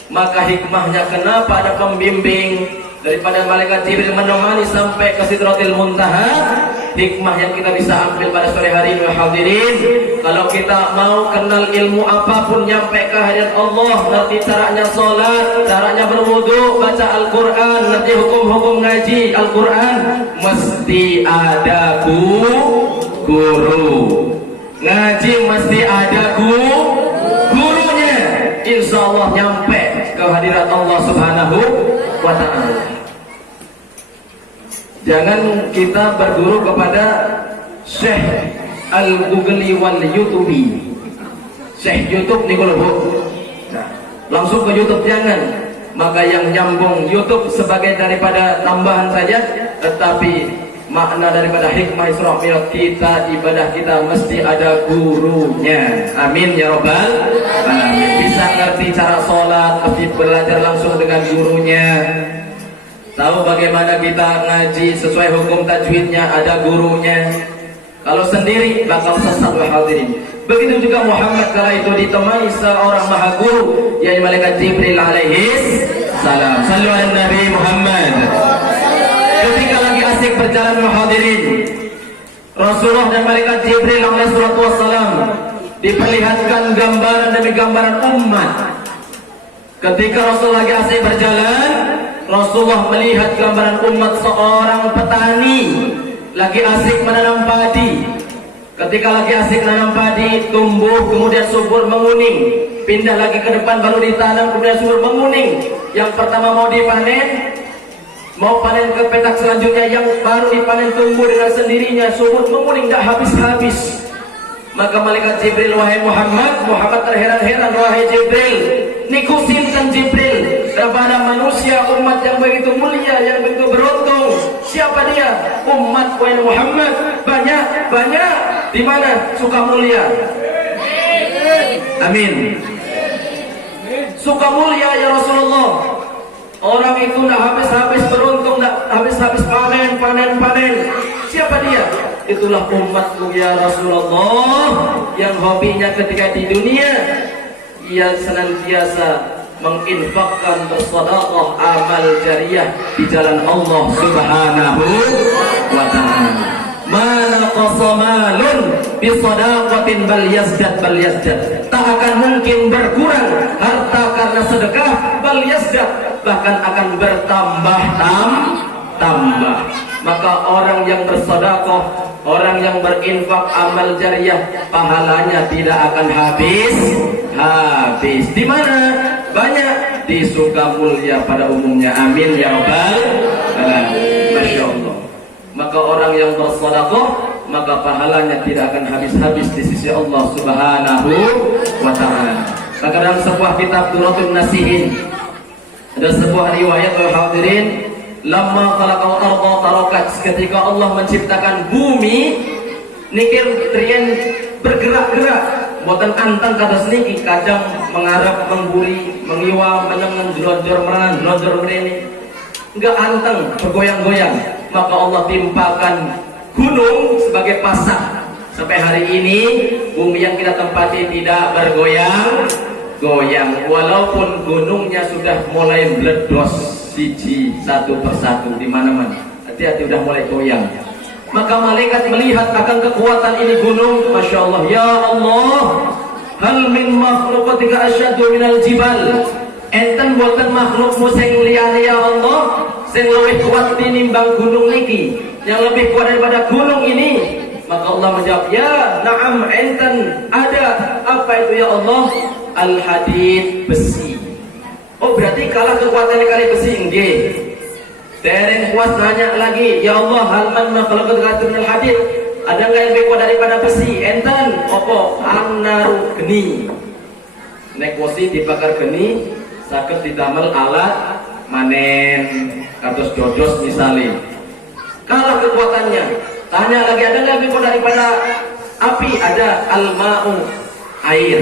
Maka hikmahnya kenapa ada pembimbing daripada malaikat Jibril menemani sampai ke Sidratil Muntaha. Hikmah yang kita bisa ambil pada sore hari ini hadirin, kalau kita mau kenal ilmu apapun nyampe ke hadirat Allah, ngerti caranya sholat, caranya berwudu, baca Al-Quran, ngerti hukum-hukum ngaji Al-Quran, mesti ada guru. Ngaji mesti ada gurunya. Insya Allah nyampe ke hadirat Allah Subhanahu wa ta'ala. Jangan kita berguru kepada Syekh Al-Google wal YouTubi. Syekh YouTube nih kalau langsung ke YouTube jangan. Maka yang nyambung YouTube sebagai daripada tambahan saja, tetapi makna daripada hikmah Isra Mi'raj kita, ibadah kita mesti ada gurunya. Amin ya robbal alamin. Bisa ngerti cara sholat, mesti belajar langsung dengan gurunya. Tahu bagaimana kita ngaji sesuai hukum tajwidnya, ada gurunya. Kalau sendiri bakal sesat hadirin. Begitu juga Muhammad kala itu ditemani seorang maha guru, yaitu malaikat Jibril alaihis salam. Sallu ala Nabi Muhammad. Ketika lagi asik berjalan hadirin, Rasulullah dan malaikat Jibril alaihi wassalam diperlihatkan gambaran demi gambaran umat. Ketika Rasul lagi asik berjalan, Rasulullah melihat gambaran umat seorang petani lagi asik menanam padi. Ketika lagi asik menanam padi, tumbuh kemudian subur menguning. Pindah lagi ke depan baru ditanam kemudian subur menguning. Yang pertama mau dipanen, mau panen ke petak selanjutnya yang baru dipanen tumbuh dengan sendirinya subur menguning tak habis-habis. Maka malaikat Jibril, wahai Muhammad terheran-heran, wahai Jibril, niku sinten Jibril? Kepada manusia umat yang begitu mulia, yang begitu beruntung. Siapa dia? Umat wahai Muhammad banyak. Di mana? Sukamulia. Amin. Sukamulia ya Rasulullah. Orang itu tidak habis-habis beruntung, tidak habis-habis panen. Siapa dia? Itulah umatku ya Rasulullah, yang hobinya ketika di dunia ia senantiasa menginfakkan bersedekah amal jariah di jalan Allah Subhanahu wa ta'ala. Mana qasamalun bi shadaqatin bal yazdad. Tak akan mungkin berkurang harta karena sedekah, bal yazdad, bahkan akan bertambah. Maka orang yang bersedekah, orang yang berinfak amal jariah, pahalanya tidak akan habis. Di mana? Banyak di Sukamulia pada umumnya. Amin ya rabbal alamin. Masya Allah. Maka orang yang bersedekah, maka pahalanya tidak akan habis-habis di sisi Allah Subhanahu wa ta'ala. Maka dalam sebuah kitab Duratun Nasihin ada sebuah riwayat hadirin, lamma khalaqal arda tarakat, ketika Allah menciptakan bumi nikir trian bergerak-gerak, boten antang kata seniki, kadang mengarap, mengguri, mengiwa, menengen, jelonjor mereni, enggak anteng, bergoyang-goyang. Maka Allah timpakan gunung sebagai pasak. Sampai hari ini bumi yang kita tempati tidak bergoyang-goyang, walaupun gunungnya sudah mulai meledos satu persatu di mana-mana. Hati-hati udah mulai goyang. Maka malaikat melihat akan kekuatan ini gunung. Masya Allah, ya Allah, hal min makhluqatika asyaddu minal jibal. Enten boten makhlukmu sing liyane ya Allah, sing lebih kuat tinimbang gunung niki, yang lebih kuat daripada gunung ini. Maka Allah menjawab, ya na'am, enten ada. Apa itu ya Allah? Al-hadid, besi. Oh berarti kalah kekuatan kali besi. Nggih. Dereng puas nanya lagi, ya Allah, hal man makhluqatika minal hadid, ada nggak yang lebih kuat daripada besi? Enten opo? An-naru, geni. nek wesi dibakar geni saged didamel alat manen kados dodos misalnya. Kalah kekuatannya. Tanya lagi, ada nggak lebih kuat daripada api? Ada, al-ma'u, air.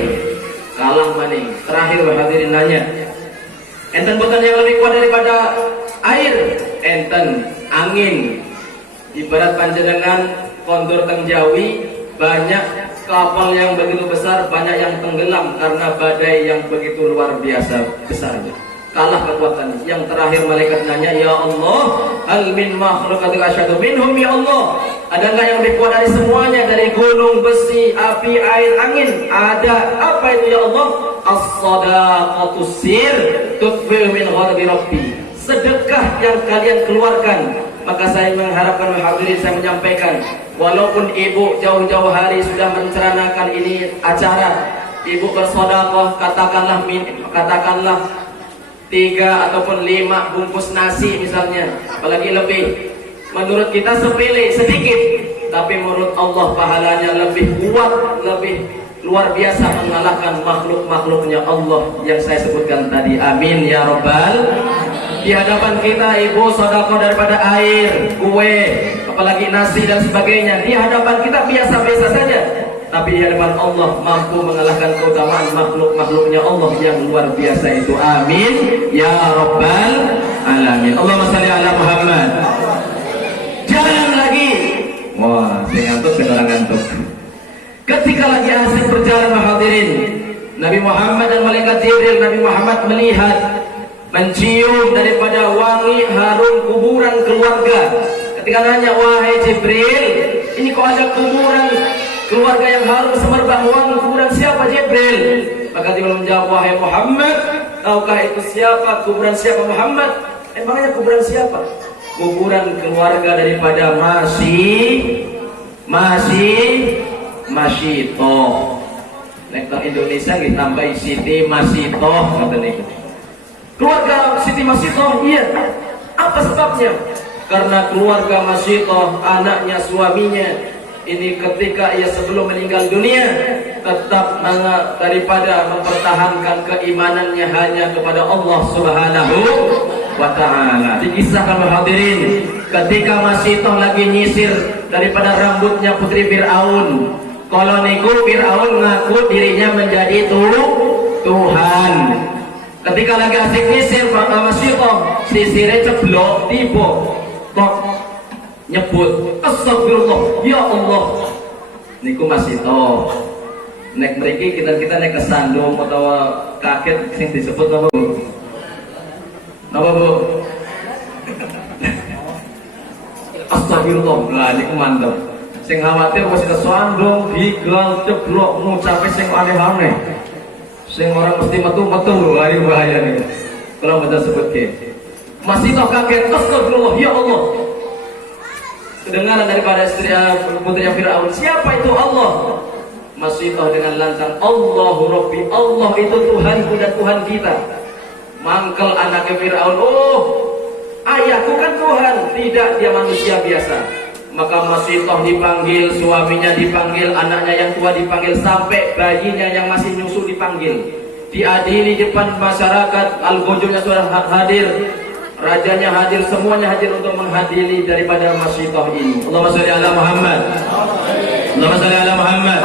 Kalah maning. Terakhir hadirin nanya, enten buatan yang lebih kuat daripada air? Enten angin. Ibarat panjenengan kondur tengjawi, banyak kapal yang begitu besar, banyak yang tenggelam karena badai yang begitu luar biasa besarnya. Kalah kekuatannya. Yang terakhir malaikat nanya, ya Allah, hal min makhluqatin asyadu minhum, ya Allah, ada nggak yang lebih kuat dari semuanya, dari gunung, besi, api, air, angin? Ada. Apa itu ya Allah? As-sadaqatu sir tutfi'u min ghadabi rabbi. Sedekah yang kalian keluarkan. Maka saya mengharapkan hadirin, saya menyampaikan, walaupun ibu jauh-jauh hari sudah menceranakan ini acara, ibu bersedekah, katakanlah 3 ataupun 5 bungkus nasi misalnya, apalagi lebih. Menurut kita sepele, sedikit, tapi menurut Allah pahalanya lebih kuat, lebih luar biasa, mengalahkan makhluk-makhluknya Allah yang saya sebutkan tadi. Amin ya Rabbal. Di hadapan kita ibu sedekah daripada air, kue, apalagi nasi dan sebagainya. Di hadapan kita biasa-biasa saja, tapi di hadapan Allah mampu mengalahkan keutamaan makhluk-makhluknya Allah yang luar biasa itu. Amin ya Rabbal alamin. Allahumma shalli ala Muhammad. Jalan lagi. Wah, saya ngantuk, saya ngantuk. Ketika lagi asik berjalan hadirin, Nabi Muhammad dan malaikat Jibril, Nabi Muhammad melihat, mencium daripada wangi harum kuburan keluarga. Ketika nanya, wahai Jibril, ini kok ada kuburan keluarga yang harum semerbak wangi, kuburan siapa Jibril? Maka Jibril menjawab, wahai Muhammad, tahukah itu siapa? Kuburan siapa Muhammad? Emangnya kuburan siapa? Kuburan keluarga daripada Masito. Nek Indonesia ditambah Siti Masito katanya. Keluarga Siti Masito, iya. Apa sebabnya? Karena keluarga Masito, anaknya, suaminya, ini ketika ia sebelum meninggal dunia tetap daripada mempertahankan keimanannya hanya kepada Allah Subhanahu wa ta'ala. Dikisahkan hadirin, ketika Masito lagi nyisir daripada rambutnya putri Fir'aun. Kalau niku Fir'aun ngaku dirinya menjadi Tuhan. Ketika lagi asik nyisir, maka Masito sisirnya ceblok, tiba kok nyebut astagfirullah, ya Allah. Niku Masito. Nek mriki kita nek kesandung atau kaget sing disebut apa Bu? Napa Bu? Astagfirullah. Lah niku mantep. Sing khawatir mesti kesandung, digal, ceblok, ngucape sing aneh-aneh. Sing orang mesti metu-metu lho, ayo bahaya niku. Kalau baca sebutke. Masito kaget, astagfirullah, ya Allah. Kedengaran daripada istri putri Fir'aun, siapa itu Allah? Masito dengan lantang, Allahu Rabbi, Allah itu Tuhanku dan Tuhan kita. Mangkel anaknya Fir'aun, oh ayahku kan Tuhan, tidak, dia manusia biasa. Maka Masito dipanggil, suaminya dipanggil, anaknya yang tua dipanggil, sampai bayinya yang masih nyusu dipanggil. Diadili depan masyarakat, al-bujurnya sudah hadir, rajanya hadir, semuanya hadir untuk menghadiri daripada Masito ini. Allahumma sholli ala Muhammad. Allahumma sholli ala Muhammad.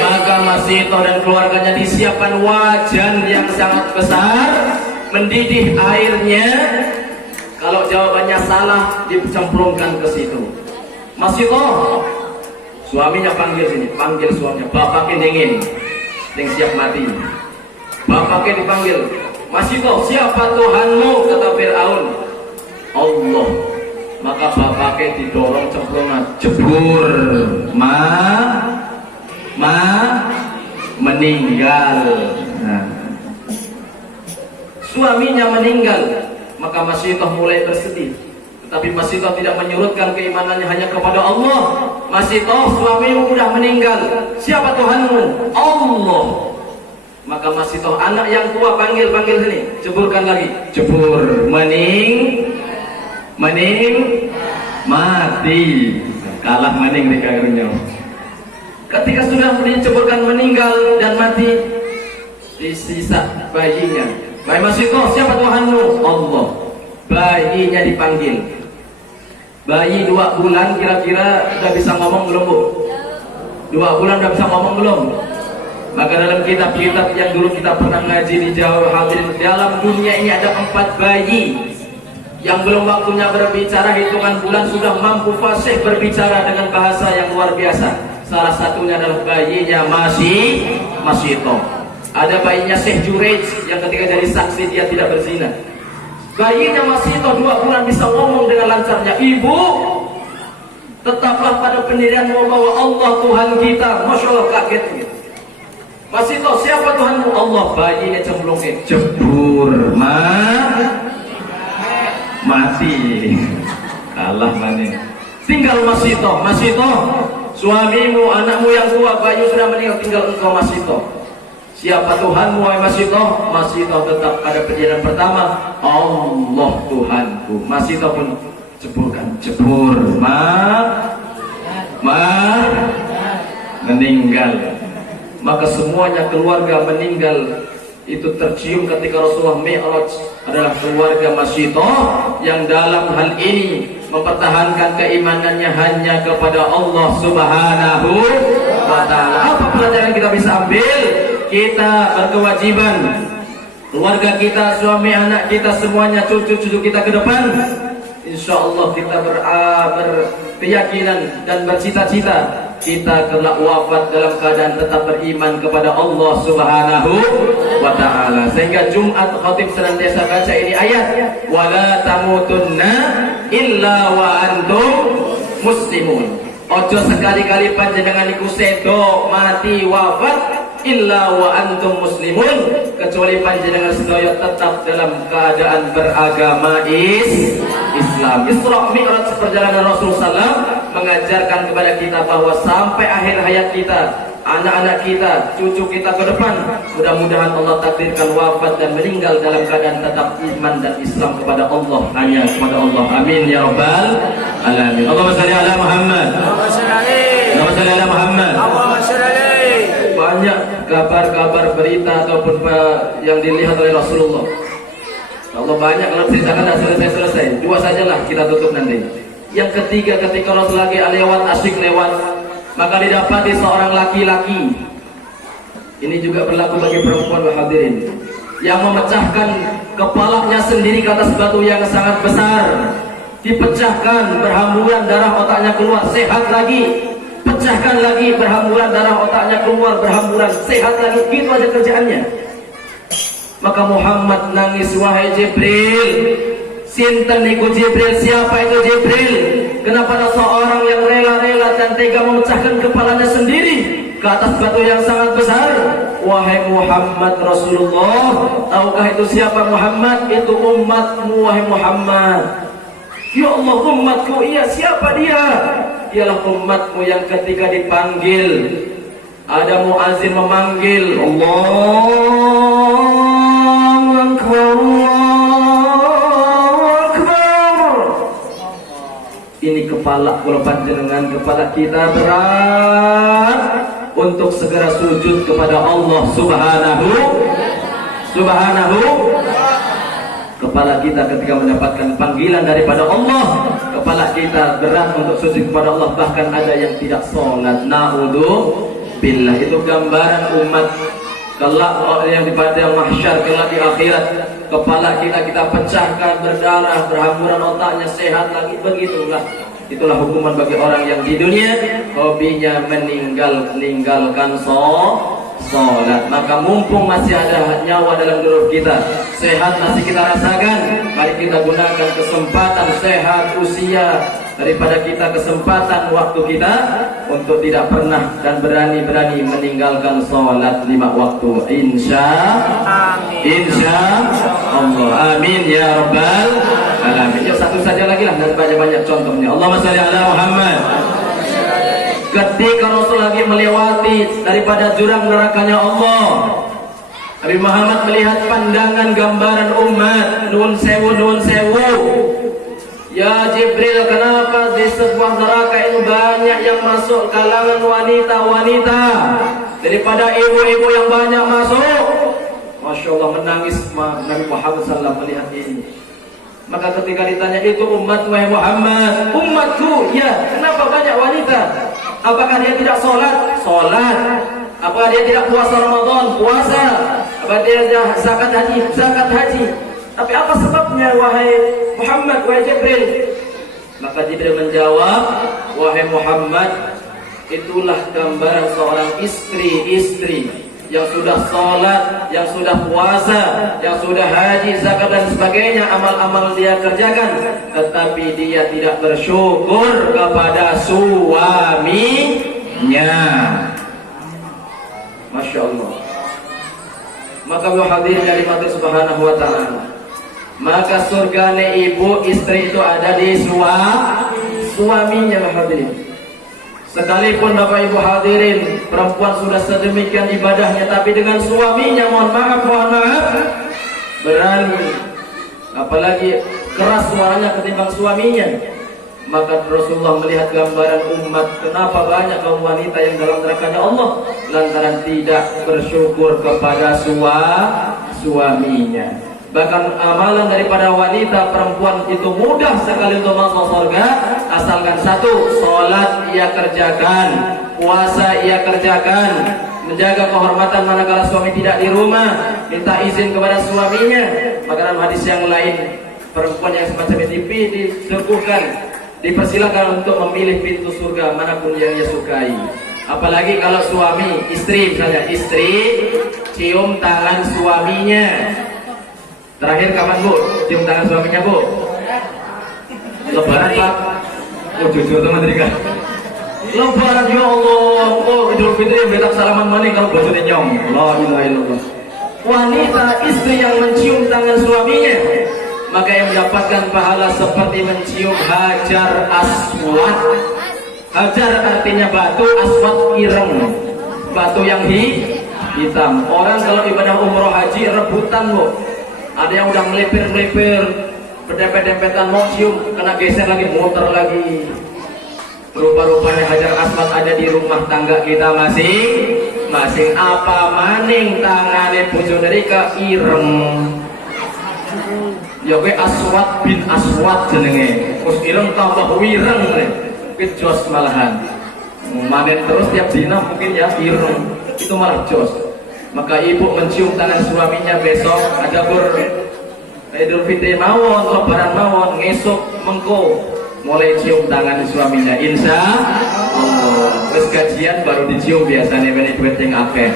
Maka Masito dan keluarganya disiapkan wajan yang sangat besar, mendidih airnya. Kalau jawabannya salah, dicemplungkan ke situ. Masito, suaminya panggil sini, panggil suaminya, bapaknya dingin, yang siap mati. Bapaknya dipanggil, Masito, siapa Tuhanmu? Kata Fir'aun, Allah. Maka bapaknya didorong cemplungan, jebur, meninggal. Nah. Suaminya meninggal. Maka Masito mulai bersedih. Tetapi Masito tidak menyurutkan keimanannya hanya kepada Allah. Masito, suamimu sudah meninggal. Siapa Tuhanmu? Allah. Maka Masito, anak yang tua, panggil sini. Jeburkan lagi. Jebur, mati. Kalah maning di kagurnya. Ketika sudah diceburkan meninggal dan mati, di sisa bayinya. Bayi Masito, siapa Tuhanmu? Allah. Bayinya dipanggil. Bayi 2 bulan kira-kira udah bisa ngomong belum, Bu? 2 bulan udah bisa ngomong belum? Maka dalam kitab-kitab yang dulu kita pernah ngaji di Jawa, hadirin, dalam dunia ini ada 4 bayi yang belum waktunya berbicara, hitungan bulan sudah mampu fasih berbicara dengan bahasa yang luar biasa. Salah satunya adalah bayinya Masito. Ada bayinya Syekh Jurej yang ketika jadi saksi dia tidak berzina. Bayinya Masito 2 bulan bisa ngomong dengan lancarnya, "Ibu, tetaplah pada pendirianmu bahwa Allah Tuhan kita." Masya Allah, kaget gitu. Masito, siapa Tuhanmu? Allah. Bayinya cemplungin, jebur, mati. Kalah maning. Tinggal Masito. Masito, suamimu, anakmu yang tua, bayi sudah meninggal, tinggal engkau Masito. Siapa Tuhanmu, wahai Masito? Masito tetap pada pendirian pertama, Allah Tuhanku. Masito pun jeburkan, jebur, meninggal. Maka semuanya keluarga meninggal. Itu tercium ketika Rasulullah Mi'raj adalah keluarga Masito yang dalam hal ini mempertahankan keimanannya hanya kepada Allah Subhanahu wa ta'ala. Apa pelajaran kita bisa ambil? Kita berkewajiban, keluarga kita, suami, anak kita, semuanya, cucu-cucu kita ke depan, insya Allah kita berkeyakinan dan bercita-cita kita kelak wafat dalam keadaan tetap beriman kepada Allah Subhanahu wa ta'ala. Sehingga Jumat khatib senantiasa baca ini ayat, wala tamutunna illa wa antum muslimun. Ojo sekali-kali panjenengan iku sedo mati wafat illa wa antum muslimun, kecuali panjenengan sedaya tetap dalam keadaan beragama Islam. Isra Mi'raj perjalanan Rasul sallam mengajarkan kepada kita bahwa sampai akhir hayat kita, anak-anak kita, cucu kita ke depan, mudah-mudahan Allah takdirkan wafat dan meninggal dalam keadaan tetap iman dan Islam kepada Allah, hanya kepada Allah. Amin ya rabbal alamin. Allahumma shalli ala Muhammad. Allahumma shalli ala Muhammad. Allahumma shalli. Banyak kabar-kabar berita ataupun yang dilihat oleh Rasulullah. Allah banyak kalau ceritakan dah selesai. 2 sajalah kita tutup nanti. Yang ketiga, ketika Rasul lagi asyik lewat, maka didapati seorang laki-laki. Ini juga berlaku bagi perempuan hadirin, yang memecahkan kepalanya sendiri ke atas batu yang sangat besar. Dipecahkan, berhamburan darah, otaknya keluar, sehat lagi. Pecahkan lagi, berhamburan darah, otaknya keluar, berhamburan, sehat lagi. Gitu aja kerjaannya. Maka Muhammad nangis, wahai Jibril, sinten niku Jibril? Siapa itu Jibril? Kenapa ada seorang yang rela-rela dan tega memecahkan kepalanya sendiri ke atas batu yang sangat besar? Wahai Muhammad Rasulullah, tahukah itu siapa Muhammad? Itu umatmu, wahai Muhammad. Ya Allah, umatku. Iya, siapa dia? Dialah umatmu yang ketika dipanggil, ada muazin memanggil, Allahu Akbar, Allahu Akbar. Ini kepala, kalau panjenengan kepala kita berat untuk segera sujud kepada Allah Subhanahu. Kepala kita ketika mendapatkan panggilan daripada Allah, kepala kita berat untuk sujud kepada Allah. Bahkan ada yang tidak sholat. Na'udzubillah. Itu gambaran umat kelak yang di pada mahsyar, kelak di akhirat. Kepala kita pecahkan, berdarah, berhamburan, otaknya sehat lagi. Begitulah. Itulah hukuman bagi orang yang di dunia hobinya meninggalkan sholat. Maka mumpung masih ada nyawa dalam tubuh kita, sehat masih kita rasakan, mari kita gunakan kesempatan sehat usia daripada kita kesempatan waktu kita untuk tidak pernah dan berani-berani meninggalkan sholat 5 waktu. Insya Allah. Amin ya rabbal alamin. Yuk satu saja lagi lah dan banyak-banyak contohnya. Allahumma shalli ala Muhammad. Ketika Rasul lagi melewati daripada jurang nerakanya Allah, Nabi Muhammad melihat pandangan gambaran umat, nun sewu. Ya Jibril, kenapa di sebuah neraka ini banyak yang masuk kalangan wanita-wanita daripada ibu-ibu yang banyak masuk? Masya Allah, menangis Nabi Muhammad SAW melihat ini. Maka ketika ditanya, itu umatmu wahai Muhammad? Umatku, ya. Kenapa banyak wanita? Apakah dia tidak sholat? Sholat. Apakah dia tidak puasa Ramadan? Puasa. Apakah dia tidak zakat haji? Zakat haji. Tapi apa sebabnya wahai Muhammad, wahai Jibril? Maka Jibril menjawab, wahai Muhammad, itulah gambaran seorang istri yang sudah sholat, yang sudah puasa, yang sudah haji, zakat dan sebagainya, amal-amal dia kerjakan, tetapi dia tidak bersyukur kepada suaminya. Masya Allah. Maka hadirin dari Allah Subhanahu wa ta'ala, maka surganya ibu istri itu ada di suaminya. Hadirin, sekalipun Bapak Ibu hadirin, perempuan sudah sedemikian ibadahnya, tapi dengan suaminya, mohon maaf, berani, apalagi keras suaranya ketimbang suaminya. Maka Rasulullah melihat gambaran umat, kenapa banyak kaum wanita yang dalam nerakanya Allah, lantaran tidak bersyukur kepada suaminya. Bahkan amalan daripada wanita perempuan itu mudah sekali untuk masuk surga, asalkan satu, sholat ia kerjakan, puasa ia kerjakan, menjaga kehormatan manakala suami tidak di rumah, minta izin kepada suaminya. Maka dalam hadis yang lain, perempuan yang semacam ini diteguhkan, dipersilakan untuk memilih pintu surga manapun yang ia sukai. Apalagi kalau suami, istri misalnya, istri cium tangan suaminya. Terakhir kapan Bu? Cium tangan suaminya Bu? Lebaran Pak? Oh jujur teman tadi kan? Lebaran ya Allah. Oh Idul Fitri betak salaman maning kalau bojone nyong. La ilaha illallah. Wanita istri yang mencium tangan suaminya, maka yang mendapatkan pahala seperti mencium hajar aswad. Hajar artinya batu, aswad ireng, batu yang hitam. Orang kalau ibadah umroh haji rebutan Bu. Ada yang udah melipir-melipir, berdempet-dempetan mau cium, kena geser lagi, muter lagi. Rupa-rupanya hajar aswad ada di rumah tangga kita masing-masing. Apa maning tangane bojo nerika ireng. Ya gue Aswad bin Aswad jenenge. Terus ireng tambah wireng nih. Jos malahan. Manen terus tiap dina mungkin ya ireng. Itu malah jos. Maka ibu mencium tangan suaminya besok ada Idul Fitri mawon, Lebaran mawon, ngesuk mengko mulai cium tangan suaminya. Insya Allah. Terus gajian baru dicium biasanya beri duit yang akeh.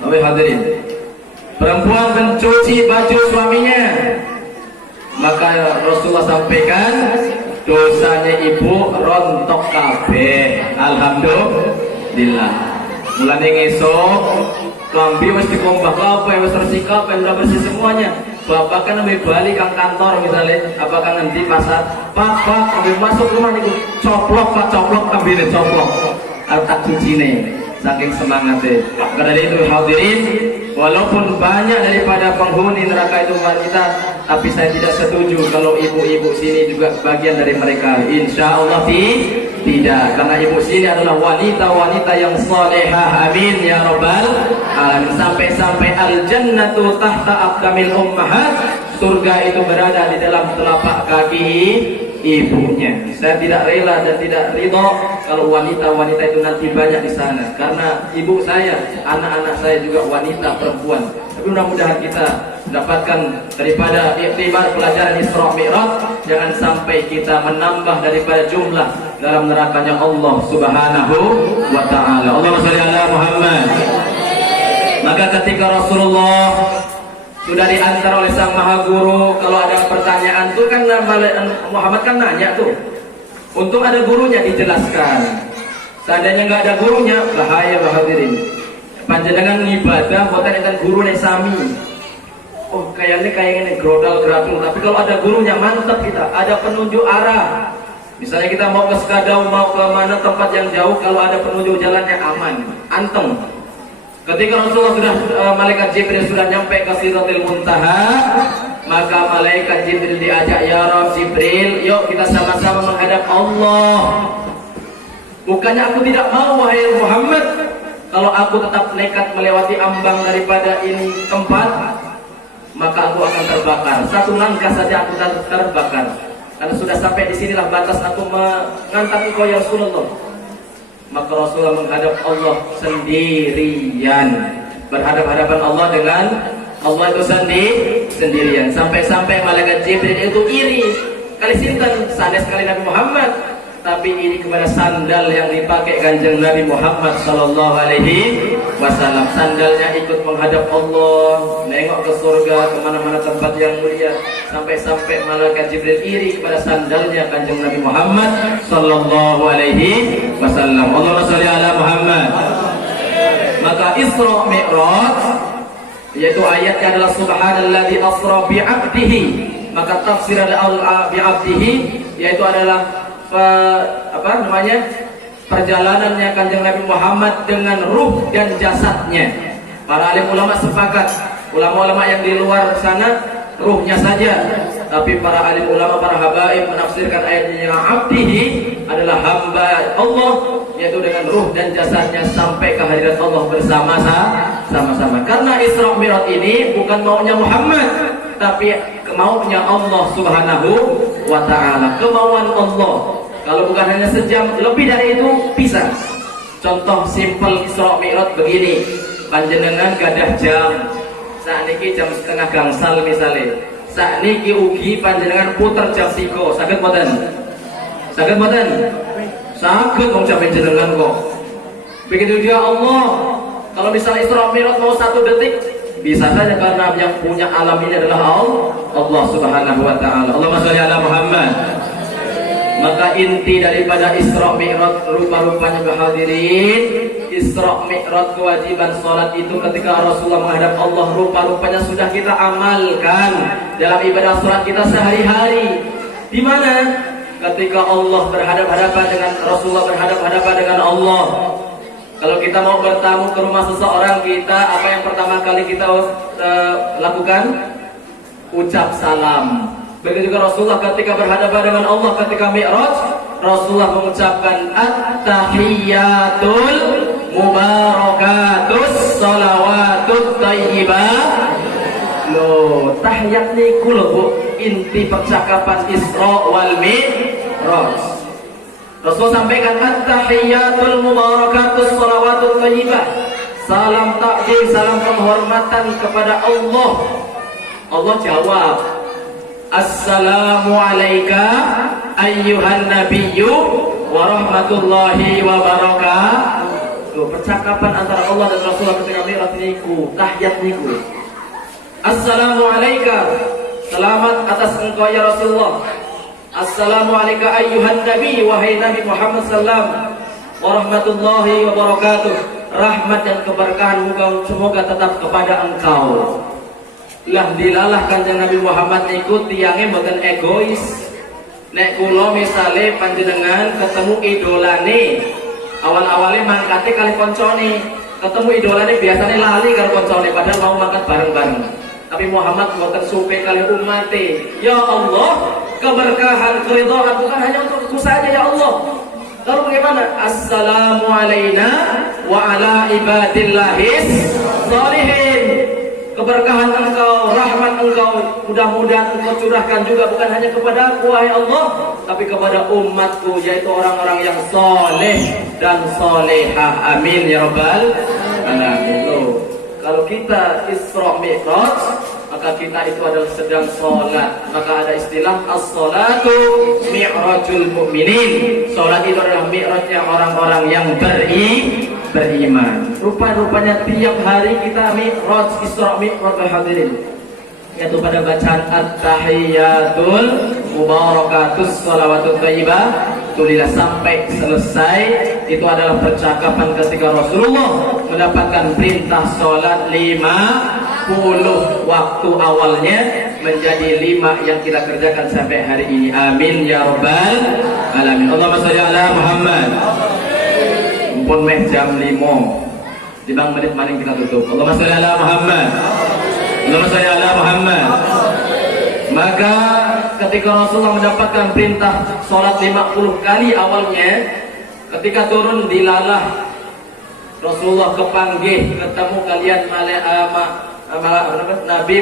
Tapi hadirin, perempuan mencuci baju suaminya, maka Rasulullah sampaikan dosanya ibu rontok kabeh. Alhamdulillah. Mulane ngesok klambi wis dikombah kabeh, wis bersih kabeh, udah bersih semuanya. Bapak kan ambil balik kang kantor misalnya, apa kang nanti pasar, Pak ambil masuk rumah niku coplok Pak, coplok kambine coplok. Arep tak cucine saking semangatnya. Karena itu hadirin, walaupun banyak daripada penghuni neraka itu wanita, tapi saya tidak setuju kalau ibu-ibu sini juga bagian dari mereka. Insya Allah tidak, karena ibu sini adalah wanita-wanita yang salehah. Amin ya rabbal alamin. Sampai-sampai al-jannatu tahta aqdamil ummahat, surga itu berada di dalam telapak kaki ibunya. Saya tidak rela dan tidak ridho kalau wanita-wanita itu nanti banyak di sana, karena ibu saya, anak-anak saya juga wanita perempuan. Tapi mudah-mudahan kita dapatkan daripada iktibar pelajaran Isra Mi'raj, jangan sampai kita menambah daripada jumlah dalam nerakanya Allah Subhanahu wa ta'ala. Allahumma shalli ala Muhammad. Maka ketika Rasulullah sudah diantar oleh Sang Maha Guru, kalau ada pertanyaan tuh kan Muhammad kan nanya tuh. Untung ada gurunya dijelaskan. Seandainya nggak ada gurunya, bahaya hadirin. Panjenengan ibadah boten enten gurune sami. Oh kayaknya ini grodal gratul, tapi kalau ada gurunya mantap kita, ada penunjuk arah. Misalnya kita mau ke Skadau, mau ke mana tempat yang jauh, kalau ada penunjuk jalannya aman, anteng. Ketika Rasulullah sudah malaikat Jibril sudah nyampe ke Sidratil Muntaha, maka malaikat Jibril diajak, ya Rabb Jibril, yuk kita sama-sama menghadap Allah. Bukannya aku tidak mau wahai Muhammad, kalau aku tetap nekat melewati ambang daripada ini tempat, maka aku akan terbakar. Satu langkah saja aku terbakar. Karena sudah sampai di sinilah batas aku mengangkat engkau ya Rasulullah. Maka Rasulullah menghadap Allah sendirian, berhadap-hadapan Allah dengan Allah itu sendirian. Sampai-sampai malaikat Jibril itu iri kali sinten sanes kali Nabi Muhammad, tapi ini kepada sandal yang dipakai kanjeng Nabi Muhammad sallallahu alaihi wasallam. Sandalnya ikut menghadap Allah, nengok ke surga, kemana-mana tempat yang mulia. Sampai-sampai malaikat Jibril iri kepada sandalnya kanjeng Nabi Muhammad sallallahu alaihi wasallam. Allahumma sholli ala Muhammad. Maka Isra Mi'raj, yaitu ayatnya adalah subhanalladzi asra bi'abdihi. Maka tafsir bi'abdihi yaitu adalah perjalanannya kanjeng Nabi Muhammad dengan ruh dan jasadnya. Para alim ulama sepakat, ulama-ulama yang di luar sana ruhnya saja, tapi para alim ulama, para habaib menafsirkan ayatnya yang abdihi adalah hamba Allah, yaitu dengan ruh dan jasadnya sampai ke hadirat Allah bersama-sama. Karena Isra Mi'raj ini bukan maunya Muhammad, tapi maunya Allah Subhanahu wa ta'ala, kemauan Allah. Kalau bukan hanya sejam, lebih dari itu bisa. Contoh simpel Isra Mi'raj begini, panjenengan gadah jam, saat niki jam setengah gangsal misalnya, saat niki ugi panjenengan puter jam siko, saged mboten? Saged mboten? Saged wong jam panjenengan kok. Begitu juga Allah, kalau misalnya Isra Mi'raj mau 1 detik, bisa saja karena yang punya alam ini adalah Allah Subhanahu wa ta'ala. Allahumma sholli ala Muhammad. Maka inti daripada Isra Mi'raj rupa-rupanya hadirin, Isra Mi'raj kewajiban salat itu ketika Rasulullah menghadap Allah, rupa-rupanya sudah kita amalkan dalam ibadah salat kita sehari-hari. Di mana? Ketika Allah berhadap-hadapan dengan Rasulullah, berhadap-hadapan dengan Allah. Kalau kita mau bertamu ke rumah seseorang, kita apa yang pertama kali kita lakukan? Ucap salam. Begitu juga Rasulullah ketika berhadapan dengan Allah ketika Mi'raj, Rasulullah mengucapkan at-tahiyyatul mubarakatus salawatut thayyibah. Loh, tahiyat niku lho Bu, inti percakapan Isra wal Mi'raj. Rasul sampaikan at-tahiyyatul mubarakatus salawatut thayyibah. Salam takjil, salam penghormatan kepada Allah. Allah jawab, assalamu alayka ayyuhan nabiyyu wa rahmatullahi wa barakatuh. Percakapan antara Allah dan Rasulullah ketika Mi'raj niku, tahiyat niku. Assalamu alayka, selamat atas engkau ya Rasulullah. Assalamu alayka ayyuhan nabi, wahai Nabi Muhammad sallam, wa rahmatullahi wa barakatuh. Rahmat dan keberkahan semoga tetap kepada engkau. Lah dilalah kanjeng Nabi Muhammad niku tiange mboten egois. Nek kula misale panjenengan ketemu idolane, awal-awale mangkate kali koncone, ketemu idolane biasanya lali karo koncone padahal mau makan bareng-bareng. Tapi Muhammad mboten supe kali umate. Ya Allah, keberkahan keridhaan bukan hanya untukku saja ya Allah. Lalu bagaimana? Assalamu alayna wa ala ibadillahis sholihin. Keberkahan engkau, rahmat engkau, mudah-mudahan engkau curahkan juga bukan hanya kepada aku wahai Allah, tapi kepada umatku, yaitu orang-orang yang soleh dan solehah. Amin ya rabbal alamin. Kalau kita Isra Mi'raj, maka kita itu adalah sedang sholat. Maka ada istilah as-sholatu mi'rajul mu'minin. Sholat itu adalah mi'rajnya orang-orang yang beriman. Rupa-rupanya tiap hari kita Mi'raj, Isra Mi'raj hadirin, yaitu pada bacaan at-tahiyyatul mubarakatus salawatut thayyibah. Tulilah sampai selesai. Itu adalah percakapan ketika Rasulullah mendapatkan perintah sholat 50 waktu awalnya menjadi 5 yang kita kerjakan sampai hari ini. Amin ya rabbal alamin. Allahumma sholli ala Muhammad. Mumpun meh jam 5 5 menit maning kita tutup. Allahumma sholli ala Muhammad. Allahumma sholli ala Muhammad. Maka ketika Rasulullah mendapatkan perintah sholat 50 kali awalnya, ketika turun dilalah Rasulullah kepanggih ketemu kalian Nabi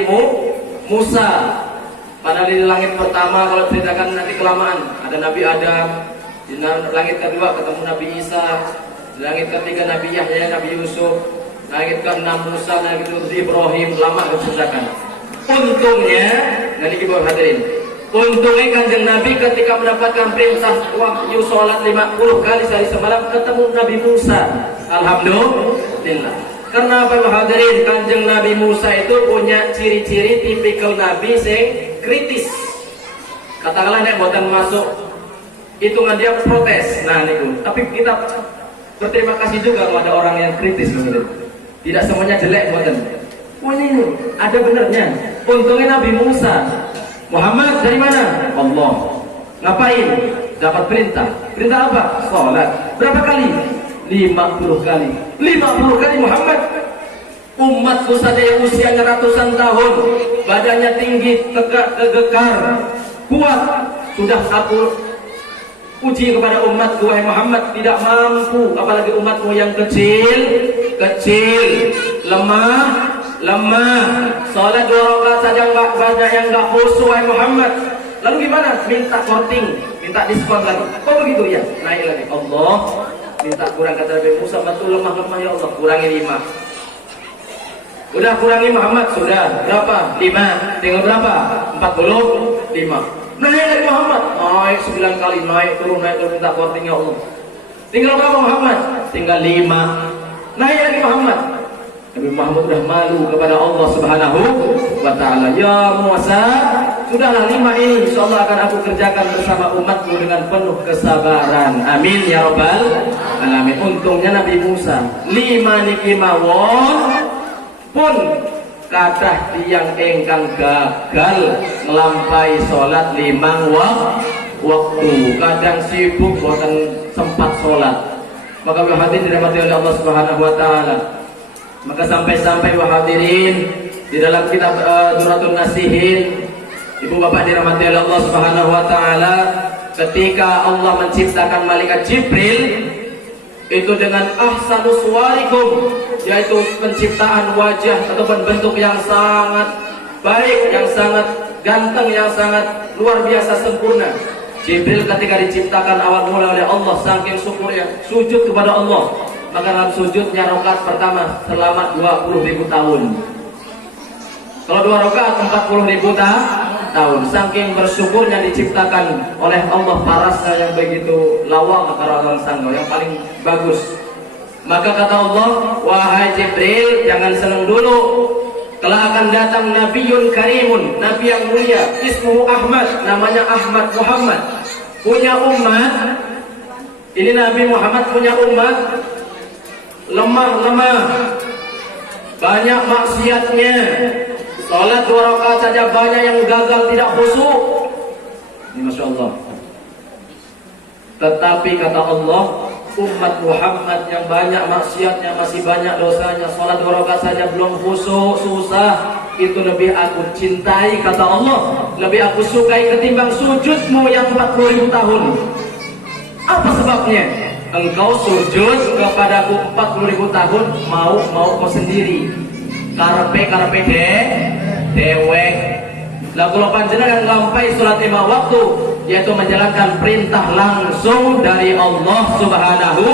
Musa. Padahal di langit pertama kalau ceritakan nanti kelamaan, ada Nabi Adam. Di langit kedua ketemu Nabi Isa. Di langit ketiga Nabi Yahya, Nabi Yusuf. Langit ke-6 Musa, langit ke-7 Ibrahim. Lama diceritakan. Untungnya, nanti kita hadirin. Untungnya kanjeng Nabi ketika mendapatkan perintah wahyu sholat 50 kali sehari semalam ketemu Nabi Musa. Alhamdulillah. Karena apa hadirin, kanjeng Nabi Musa itu punya ciri-ciri tipikal Nabi yang kritis. Katakanlah nek buatan masuk hitungan dia protes. Nah niku. Tapi kita berterima kasih juga kalau ada orang yang kritis begitu. Tidak semuanya jelek buatan. Oh ini ada benernya. Untungnya Nabi Musa. Muhammad dari mana? Allah. Ngapain? Dapat perintah. Perintah apa? Salat. Berapa kali? 50 kali. 50 kali Muhammad. Umatku saja yang usianya ratusan tahun, badannya tinggi, tegak, kekar, kuat, sudah aku uji kepada umatku, wahai Muhammad, tidak mampu, apalagi umatmu yang kecil, lemah, salat 2 rakaat saja banyak yang enggak khusyuk, wahai Muhammad. Lalu gimana? Minta korting, minta diskon lagi. Oh begitu ya, naik lagi. Allah minta kurang, kata Nabi Musa, betul lemah ya Allah, kurangi 5. Udah kurangi Muhammad, sudah berapa? 5. Tinggal berapa? 45. Naik lagi Muhammad, naik 9 kali, naik turun minta korting ya Allah. Tinggal berapa Muhammad? Tinggal 5. Naik lagi Muhammad. Nabi Muhammad sudah malu kepada Allah Subhanahu wa ta'ala. Ya Musa, sudahlah 5 ini insyaallah akan aku kerjakan bersama umatku dengan penuh kesabaran. Amin ya rabbal alamin. Untungnya Nabi Musa 5 niki mawon pun kathah tiyang ingkang gagal nglampahi salat 5 waktu. Kadang sibuk boten sempat salat. Maka hadirin dirahmati oleh Allah Subhanahu wa taala. Maka sampai-sampai hadirin di dalam kitab Duratun Nasihin, ibu bapak dirahmati oleh Allah Subhanahu wa taala, ketika Allah menciptakan malaikat Jibril itu dengan ahsanu suwarikum, yaitu penciptaan wajah ataupun bentuk yang sangat baik, yang sangat ganteng, yang sangat luar biasa sempurna. Jibril ketika diciptakan awal mula oleh Allah, saking syukurnya sujud kepada Allah. Maka dalam sujudnya rakaat pertama selama 20.000 tahun. Kalau 2 rakaat 40.000 tahun. Saking bersyukurnya diciptakan oleh Allah parasnya yang begitu lawak karawan sanggo yang paling bagus. Maka kata Allah, wahai Jibril, jangan senang dulu. Kelak akan datang Nabiun Karimun, Nabi yang mulia, ismuhu Ahmad, namanya Ahmad Muhammad. Punya umat. Ini Nabi Muhammad punya umat lemah, banyak maksiatnya. Salat 2 rakaat saja banyak yang gagal, tidak khusyuk. Ini Masya Allah. Tetapi kata Allah, umat Muhammad yang banyak maksiatnya, masih banyak dosanya, salat 2 rakaat saja belum khusyuk, susah, itu lebih aku cintai, kata Allah, lebih aku sukai ketimbang sujudmu yang 40.000 tahun. Apa sebabnya? Engkau sujud kepadaku 40.000 tahun, mau kau sendiri, karepe dewek. Lah kula panjenengan nglampahi salat 5 waktu, yaitu menjalankan perintah langsung dari Allah Subhanahu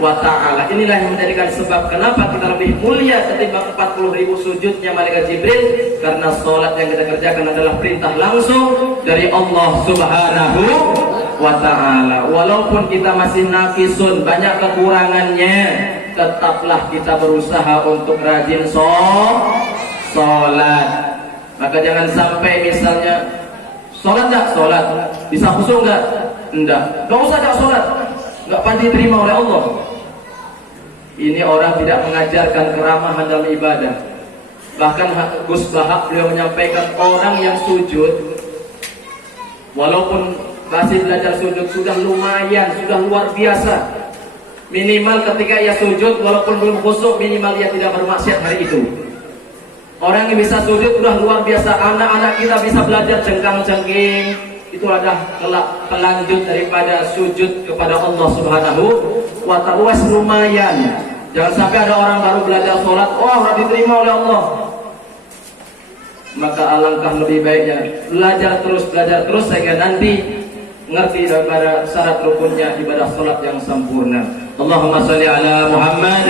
wa ta'ala. Inilah yang menjadikan sebab kenapa kita lebih mulia ketimbang 40.000 sujudnya malaikat Jibril, karena salat yang kita kerjakan adalah perintah langsung dari Allah Subhanahu wa ta'ala. Walaupun kita masih nakisun, banyak kekurangannya, tetaplah kita berusaha untuk rajin sholat. Maka jangan sampai misalnya sholat enggak? Sholat. Bisa khusyuk enggak? Enggak. Enggak usah enggak sholat, enggak pasti diterima oleh Allah. Ini orang tidak mengajarkan keramahan dalam ibadah. Bahkan Gus Bahak beliau menyampaikan, orang yang sujud walaupun masih belajar sujud sudah lumayan, sudah luar biasa. Minimal ketika ia sujud walaupun belum khusyuk, minimal ia tidak bermaksiat hari itu. Orang yang bisa sujud sudah luar biasa. Anak-anak kita bisa belajar jengkang-jengking, itu adalah pelanjut daripada sujud kepada Allah Subhanahu wa ta'ala. Lumayan. Jangan sampai ada orang baru belajar sholat, udah diterima oleh Allah. Maka alangkah lebih baiknya belajar terus sehingga nanti ngerti daripada syarat rukunnya ibadah sholat yang sempurna. Allahumma sholli ala Muhammad.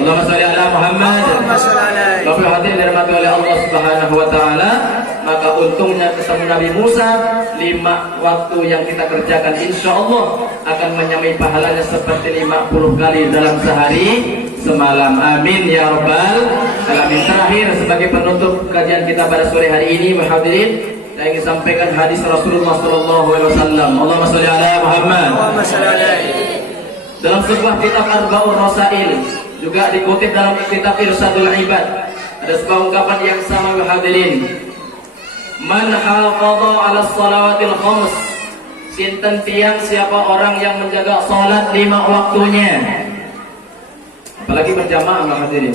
Allahumma sholli ala Muhammad. Bapak hadirin dirahmati oleh Allah Subhanahu wa taala, maka untungnya ketemu Nabi Musa, 5 waktu yang kita kerjakan insyaallah akan menyamai pahalanya seperti 50 kali dalam sehari semalam. Amin ya rabbal alamin. Terakhir sebagai penutup kajian kita pada sore hari ini, hadirin, saya ingin sampaikan hadis Rasulullah sallallahu alaihi wasallam. Allahumma sholli ala Muhammad. Dalam sebuah kitab Arba'ur Rasail, juga dikutip dalam kitab Irsadul Ibad, ada sebuah ungkapan yang sama, hadirin. Man hafadha 'ala shalawatil khams, sinten tiang siapa orang yang menjaga salat 5 waktunya, apalagi berjamaah, hadirin,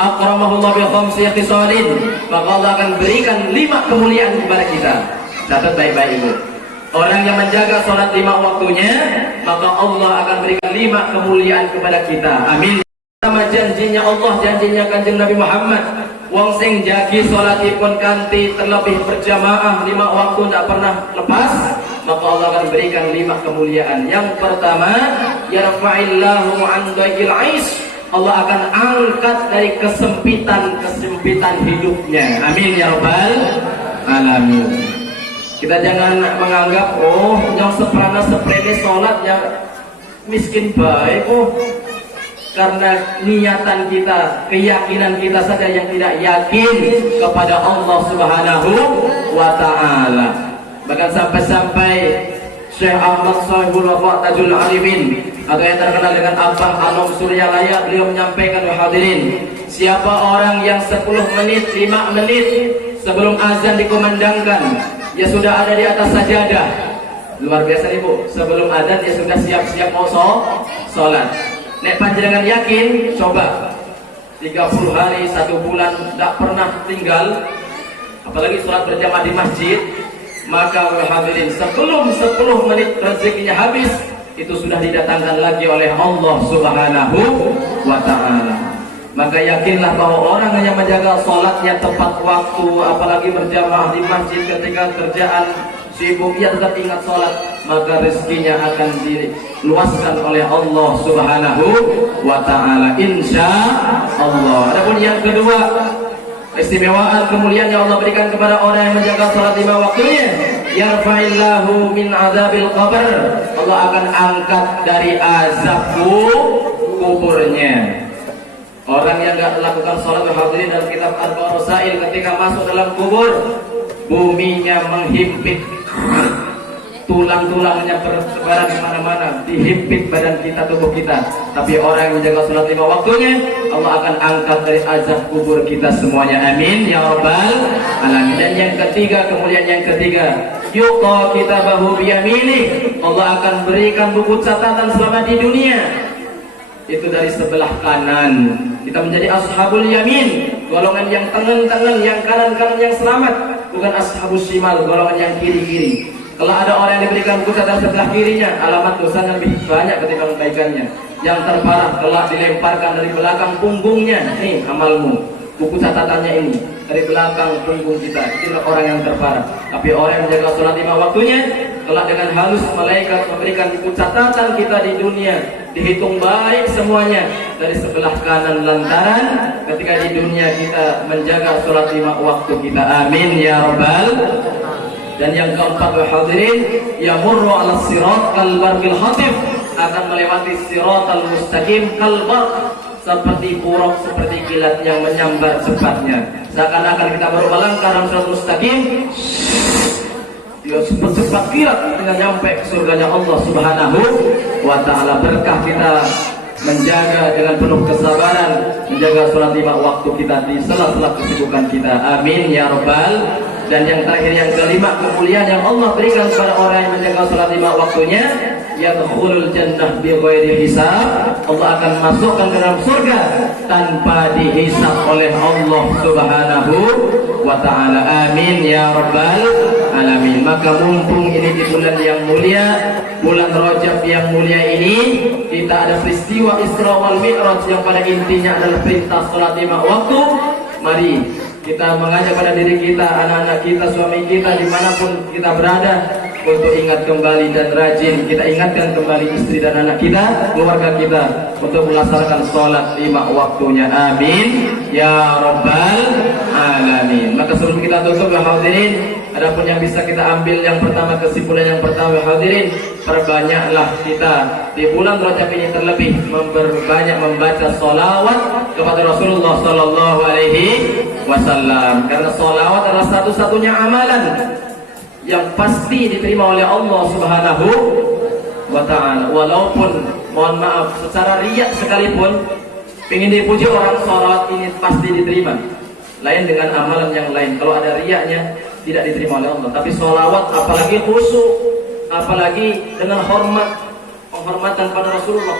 akramahullah bi khamsi khisalin, maka Allah akan berikan 5 kemuliaan kepada kita. Catat baik-baik Ibu. Orang yang menjaga salat 5 waktunya, maka Allah akan berikan 5 kemuliaan kepada kita. Amin. Sama janjinya Allah, janjinya Kanjeng Nabi Muhammad, wong sing jagi salatipun kanthi terlebih berjamaah 5 waktu tidak pernah lepas, maka Allah akan berikan 5 kemuliaan. Yang pertama, yarfa'illahu an dhail 'aish, Allah akan angkat dari kesempitan hidupnya. Amin ya rabbal alamin. Kita jangan menganggap yang seprana-seprene sholatnya miskin baik, karena niatan kita, keyakinan kita saja yang tidak yakin kepada Allah Subhanahu wa ta'ala. Bahkan sampai-sampai Syekh Ahmad Shahibul Wafa Tajul Arifin, atau yang terkenal dengan Abah Anom Suryalaya, beliau menyampaikan, hadirin, siapa orang yang 10 menit, 5 menit sebelum azan dikumandangkan, dia sudah ada di atas sajadah. Luar biasa Ibu, sebelum azan dia sudah siap-siap mau sholat. Nek panjenengan yakin, coba 30 hari, 1 bulan tidak pernah tinggal, apalagi sholat berjamaah di masjid, maka hadirin, sebelum 10 menit rezekinya habis, itu sudah didatangkan lagi oleh Allah Subhanahu wa ta'ala. Maka yakinlah bahwa orang yang menjaga sholatnya tepat waktu, apalagi berjamaah di masjid ketika kerjaan sibuk, ia tetap ingat sholat, maka rezekinya akan diluaskan oleh Allah Subhanahu wa ta'ala, insya Allah. Adapun yang kedua, istimewaan kemuliaan yang Allah berikan kepada orang yang menjaga sholat 5 waktunya, yarfa'illahu min azabil qabr, Allah akan angkat dari azab kuburnya. Orang yang tidak melakukan sholat, hadirin, dalam kitab Arba'ur Rasail, ketika masuk dalam kubur, buminya menghimpit, tulang-tulangnya bersebaran kemana-mana, dihimpit badan kita, tubuh kita. Tapi orang yang menjaga sholat 5 waktunya, Allah akan angkat dari azab kubur kita semuanya. Amin ya rabbal alamin. Dan yang ketiga, kemuliaan yang ketiga, yuqa kitabahu biyaminih, Allah akan berikan buku catatan selama di dunia itu dari sebelah kanan. Kita menjadi ashabul yamin, golongan yang tengen-tengen, yang kanan-kanan, yang selamat, bukan ashabus shimal, golongan yang kiri-kiri. Kalau ada orang yang diberikan buku catatan sebelah kirinya, alamat dosanya lebih banyak ketimbang kebaikannya. Yang terparah, kelak dilemparkan dari belakang punggungnya, nih amalmu, buku catatannya ini dari belakang punggung kita. Itulah orang yang terparah. Tapi orang yang menjaga sholat 5 waktunya, kelak dengan halus malaikat memberikan buku catatan kita di dunia, dihitung baik semuanya dari sebelah kanan lantaran ketika di dunia kita menjaga sholat 5 waktu kita. Amin ya rabbal. Dan yang keempat, hadirin, yamurru ala sirat kal barqil khatif, akan melewati siratal mustaqim kal barq, seperti buruk, seperti kilat yang menyambar cepatnya. Seakan-akan kita baru melangkah dalam siratal mustaqim, dia cepat kilat dengan nyampe ke surganya Allah Subhanahu wa ta'ala. Berkah kita menjaga dengan penuh kesabaran, menjaga sholat 5 waktu kita di sela-sela kesibukan kita. Amin ya rabbal. Dan yang terakhir, yang kelima, kemuliaan yang Allah berikan kepada orang yang menjaga sholat 5 waktunya, yadkhulul jannah bighairi hisab, Allah akan masukkan ke dalam surga tanpa dihisab oleh Allah Subhanahu wa ta'ala. Amin ya rabbal alamin. Maka mumpung ini di bulan yang mulia, bulan Rajab yang mulia ini, kita ada peristiwa Isra wal Mi'raj yang pada intinya adalah perintah salat 5 waktu. Mari kita mengajak pada diri kita, anak-anak kita, suami kita, dimanapun kita berada, untuk ingat kembali dan rajin kita ingatkan kembali istri dan anak kita, keluarga kita, untuk melaksanakan sholat 5 waktunya. Amin ya rabbal alamin. Maka sebelum kita tutup ya hadirin, adapun yang bisa kita ambil yang pertama, kesimpulan yang pertama ya hadirin, perbanyaklah kita di bulan Rajab ini terlebih memperbanyak membaca sholawat kepada Rasulullah Sallallahu Alaihi Wasallam, karena sholawat adalah satu-satunya amalan yang pasti diterima oleh Allah Subhanahu wa ta'ala. Walaupun mohon maaf secara riak sekalipun ingin dipuji orang, sholawat ini pasti diterima. Lain dengan amalan yang lain, kalau ada riaknya tidak diterima oleh Allah. Tapi sholawat apalagi khusyuk, apalagi dengan hormat, penghormatan pada Rasulullah,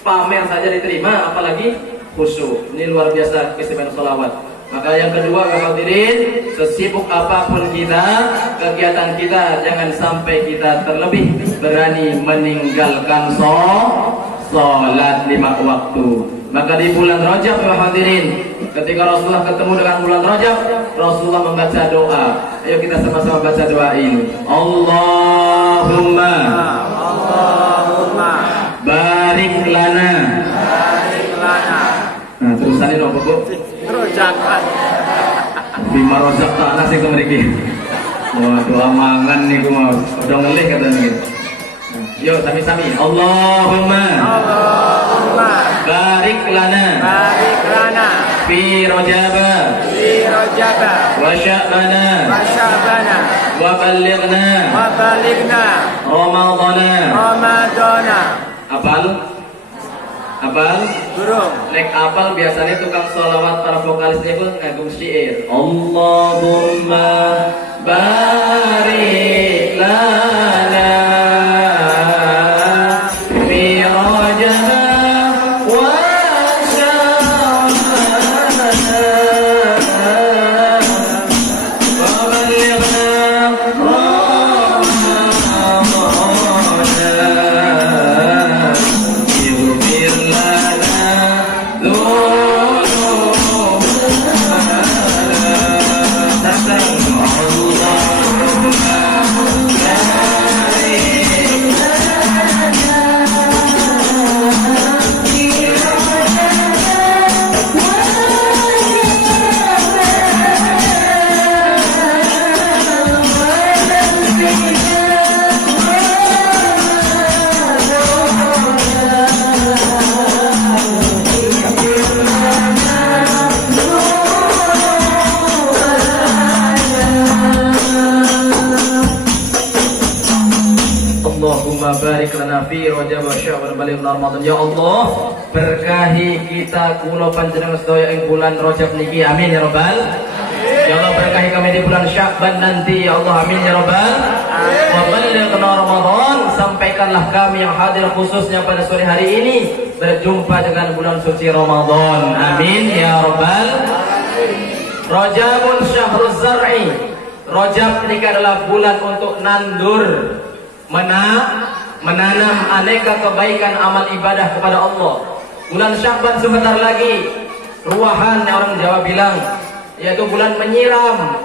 pamer saja diterima, apalagi khusyuk. Ini luar biasa keistimewaan sholawat. Maka yang kedua hadirin, sesibuk apapun kita, kegiatan kita, jangan sampai kita terlebih berani meninggalkan sholat 5 waktu. Maka di bulan Rajab hadirin, ketika Rasulullah ketemu dengan bulan Rajab, Rasulullah membaca doa. Ayo kita sama-sama baca doa ini. Allahumma barik lana. Nah, terusannya dong Bu. Rojakan. Bima rozak tanah sih kemriki. Wah, doa mangan nih gue mau. Udah ngelih katanya gitu. Yuk sami-sami. Allahumma barik lana. Fi Rajaba. Wa Sya'bana. Wa ballighna. Ramadana. Apal? Burung. Nek apal biasanya tukang sholawat para vokalisnya itu ngagum syair. Allahumma barik lana fi Rajab wa Sya'bana wa ballighna Ramadana. Ighfir lana Allahumma barik lana fi Rajab wa Sya'ban balighna Ramadan. Ya Allah, berkahi kita kula panjenengan sedaya ing bulan Rajab niki. Amin ya rabbal. Ya Allah, berkahi kami di bulan Sya'ban nanti. Ya Allah, amin ya rabbal. Wa balighna Ramadan, sampaikanlah kami yang hadir khususnya pada sore hari ini berjumpa dengan bulan suci Ramadan. Amin ya rabbal. Rajabun syahruz zar'i. Rajab ini adalah bulan untuk nandur, menanam aneka kebaikan amal ibadah kepada Allah. Bulan Sya'ban sebentar lagi, ruahan orang Jawa bilang, yaitu bulan menyiram,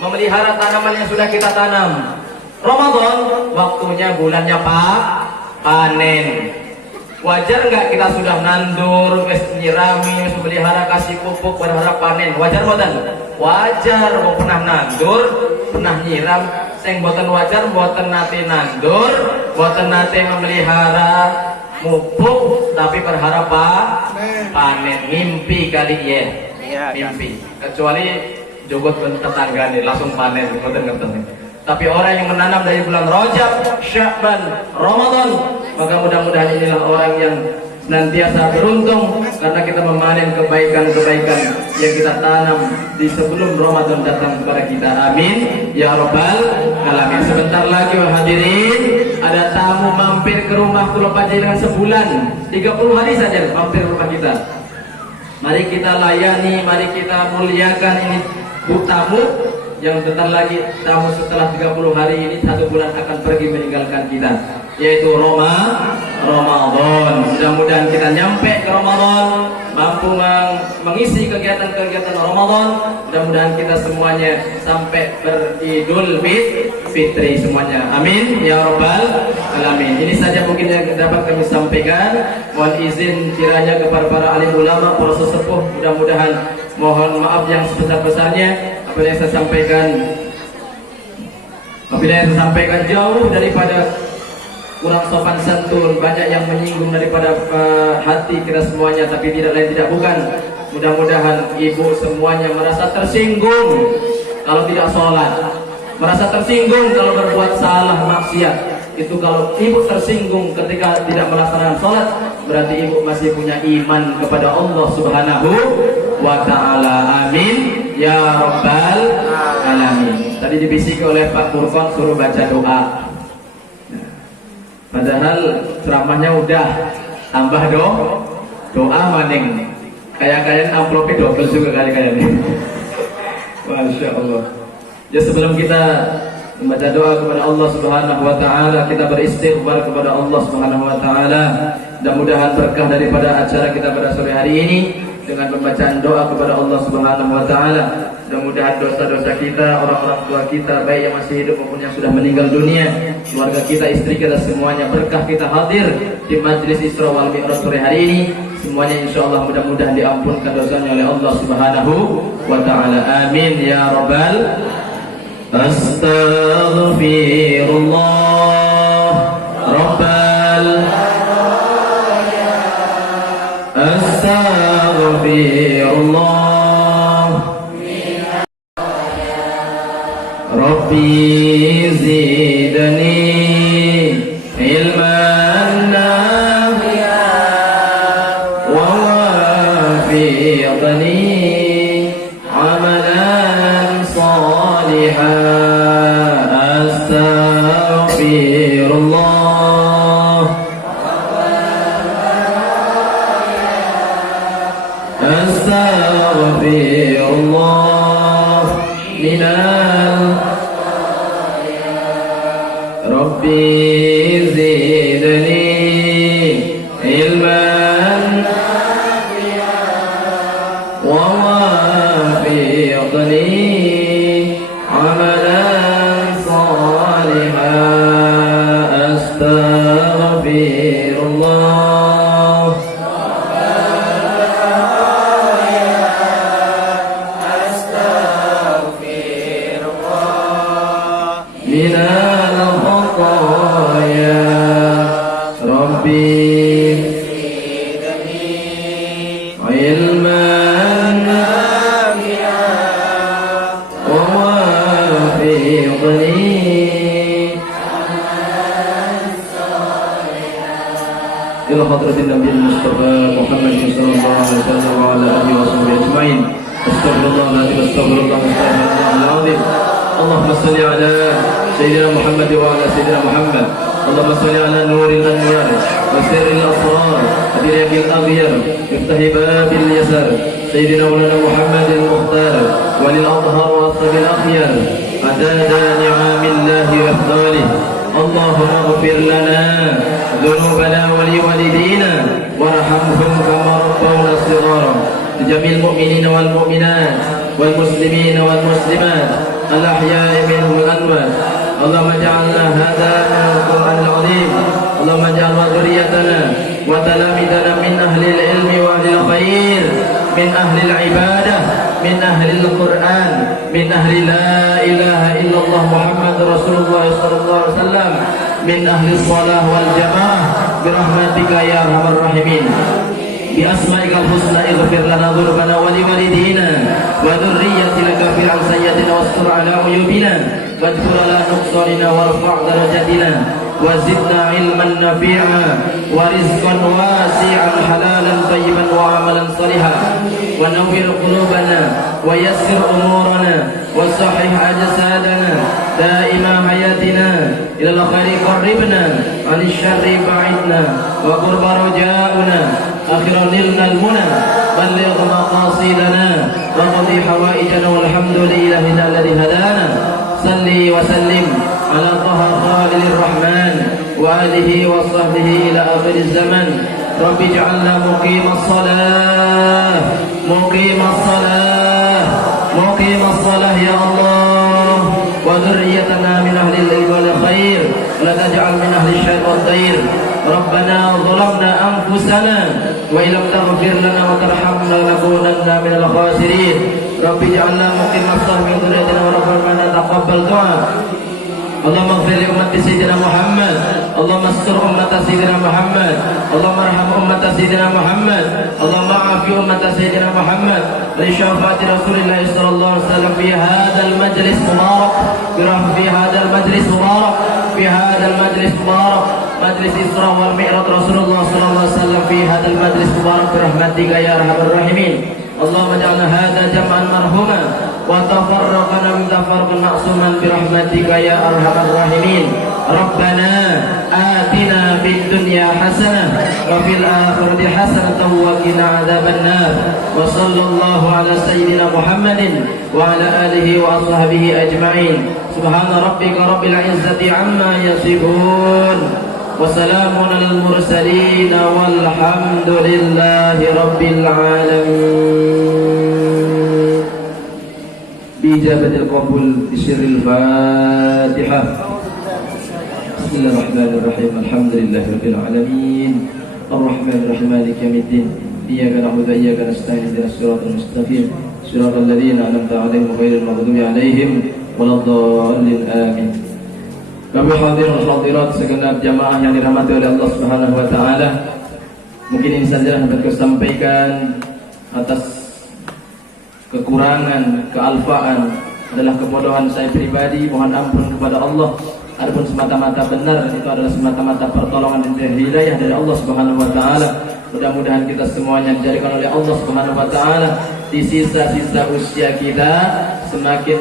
memelihara tanaman yang sudah kita tanam. Ramadan waktunya bulannya panen. Wajar nggak kita sudah nandur, nyirami, memelihara, kasih pupuk, berharap panen? Wajar boten? Wajar. Mau pernah nandur, pernah nyiram, sing boten wajar, boten nate nandur, boten nate memelihara, pupuk, tapi berharap panen. Mimpi kali ya, mimpi. Kecuali jogot tetangga nih langsung panen, boten ngerti. Tapi orang yang menanam dari bulan Rajab, Sya'ban, Ramadan, maka mudah-mudahan inilah orang yang senantiasa beruntung karena kita memanen kebaikan-kebaikan yang kita tanam di sebelum Ramadan datang kepada kita. Amin ya rabbal alamin. Sebentar lagi hadirin, ada tamu mampir ke rumah kula panjenengan sebulan, 30 hari saja mampir ke rumah kita. Mari kita layani, mari kita muliakan ini tamu yang bentar lagi, tamu setelah 30 hari ini 1 bulan akan pergi meninggalkan kita, yaitu Ramadan. Mudah-mudahan kita nyampe ke Ramadan, mampu mengisi kegiatan-kegiatan Ramadan. Mudah-mudahan kita semuanya sampai beridul fitri semuanya. Amin ya rabbal alamin. Ini saja mungkin yang dapat kami sampaikan. Mohon izin kiranya kepada para alim ulama, para sesepuh, mudah-mudahan mohon maaf yang sebesar-besarnya apabila yang saya sampaikan jauh daripada kurang sopan santun, banyak yang menyinggung daripada hati kita semuanya, tapi tidak lain tidak bukan. Mudah-mudahan ibu semuanya merasa tersinggung kalau tidak sholat, merasa tersinggung kalau berbuat salah maksiat. Itu kalau ibu tersinggung ketika tidak melaksanakan sholat, berarti ibu masih punya iman kepada Allah Subhanahu wa ta'ala. Amin ya rabbal alamin. Tadi dibisiki oleh Pak Furqan suruh baca doa. Padahal ceramahnya udah tambah doa maning. Kayak amplopnya double juga kali-kali. Masya Allah. Ya, sebelum kita membaca doa kepada Allah Subhanahu wa ta'ala, kita beristighfar kepada Allah Subhanahu wa ta'ala. Mudah-mudahan berkah daripada acara kita pada sore hari ini dengan pembacaan doa kepada Allah Subhanahu wa ta'ala. Mudah-mudahan dosa-dosa kita, orang-orang tua kita, baik yang masih hidup maupun yang sudah meninggal dunia, keluarga kita, istri kita, semuanya berkah kita hadir di majlis Isra wal Mi'raj sore hari ini, semuanya insyaallah mudah-mudahan diampunkan dosanya oleh Allah Subhanahu wa ta'ala. Amin ya rabbal. Astaghfirullah rabbal. Astaghfirullah Rabbi zidni ilman nafi'an wa wafiqni amalan salihan. Astaghfirullah Astaghfirullah minal Rabbi zidni ilman wa wafiqni amalan salihan. Astaghfirullah minal khataya Rabbi ilman nafi'an wa wafiqni ila hadratin Nabi Mustafa Muhammad sallallahu alaihi wasallam wa ala alihi wa sahbihi ajma'in. Astaghfirullahaladzim. Allahumma salli ala Sayyidina Muhammad wa ala Sayyidina Muhammad. Allahumma salli ala nuril anwar wa sirril asrar adriyakil aghyar iftahi babil yasar Sayyidina Maulana Muhammadin Mukhtar walil adhar wa ashabil akhyar adada ni'amillahi wa afdalih. Allahumma ghfir lana dhunubana wa liwalidina warhamhum kama rabbawna shighara. Jamil mu'minina wal mu'minat wal muslimina wal muslimat al-ahya'i minhum al-amwat. Allahumma ja'alna hadha min al-Qur'an al-'azim. Allahumma ja'al wa dhurriyyatana wa talamidana min ahli al-ilmi wa ahli al-khair, min ahli al-ibadah, min ahli al-Qur'an, min ahli la ilaha illallah Muhammad Rasulullah sallallahu alaihi wasallam, min ahli as-salah wal jamaah birahmatika ya arhamar rahimin. بأسمائك الحسنى اغفر لنا ذنوبنا ولوالدينا وذريتنا كفر عن سيئاتنا واستر على عيوبنا واغفر لنا نقصاننا وارفع درجاتنا وزدنا علما نافعا ورزقا واسعا حلالا طيبا وعملا صالحا ونور قلوبنا ويسر أمورنا وصحح أجسادنا دائما حياتنا إلى الخير قربنا عن الشر بعدنا وقرب رجاؤنا أخيرا نلنا المنى بلغ مقاصدنا وقضي حوائجنا والحمد لله الذي هدانا صل وسلم على طه خالد الرحمن وآله وصحبه إلى آخر الزمن رب اجعلنا مقيم الصلاة مقيم الصلاة يا الله وذريتنا من أهل الليل والخير ولا تجعل من أهل الشر والضير ربنا ظلمنا أنفسنا وإن لم تغفر لنا وترحمنا لنكونن من الخاسرين رب اجعلنا مقيم الصلاة من ذريتنا وربنا تقبل دعاء اللهم اغفر لأمة سيدنا محمد اللهم استر أمة سيدنا محمد اللهم ارحم أمة سيدنا محمد اللهم اعف أمة سيدنا محمد لشفاعة رسول الله صلى الله عليه وسلم في هذا المجلس مبارك في هذا المجلس مبارك مجلس إسراء والمعراج رسول الله صلى الله عليه وسلم في هذا المجلس مبارك برحمتك يا أرحم الراحمين اللهم اجعلنا هذا جمعا مرحوما وتفرقنا من تفرق معصوما برحمتك يا أرحم الراحمين ربنا آتنا في الدنيا حسنة وفي الآخرة حسنة وقنا عذاب النار وصلى الله على سيدنا محمد وعلى آله وأصحابه أجمعين سبحان ربك رب العزة عما يصفون وسلام على المرسلين والحمد لله رب العالمين بإجابة القبول بسر الفاتحة بسم الله الرحمن الرحيم الحمد لله رب العالمين الرحمن الرحيم مالك يوم الدين إياك نعبد وإياك نستعين اهدنا الصراط المستقيم صراط الذين أنعمت عليهم غير المغضوب عليهم ولا الضالين آمين. Kami hadirin hadirat segenap jamaah yang dirahmati oleh Allah Subhanahu wa taala. Mungkin ini saja yang dapat saya sampaikan. Atas kekurangan, kealfaan adalah kebodohan saya pribadi, mohon ampun kepada Allah. Adapun semata-mata benar itu adalah semata-mata pertolongan dan hidayah dari Allah Subhanahu wa taala. Mudah-mudahan kita semuanya dijadikan oleh Allah Subhanahu wa taala di sisa-sisa usia kita semakin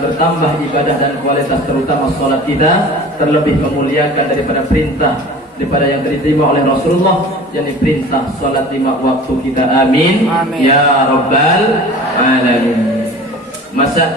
bertambah ibadah dan kualitas, terutama sholat kita terlebih memuliakan daripada perintah daripada yang diterima oleh Rasulullah, yakni perintah sholat 5 waktu kita. Amin, ya rabbal alamin. Masa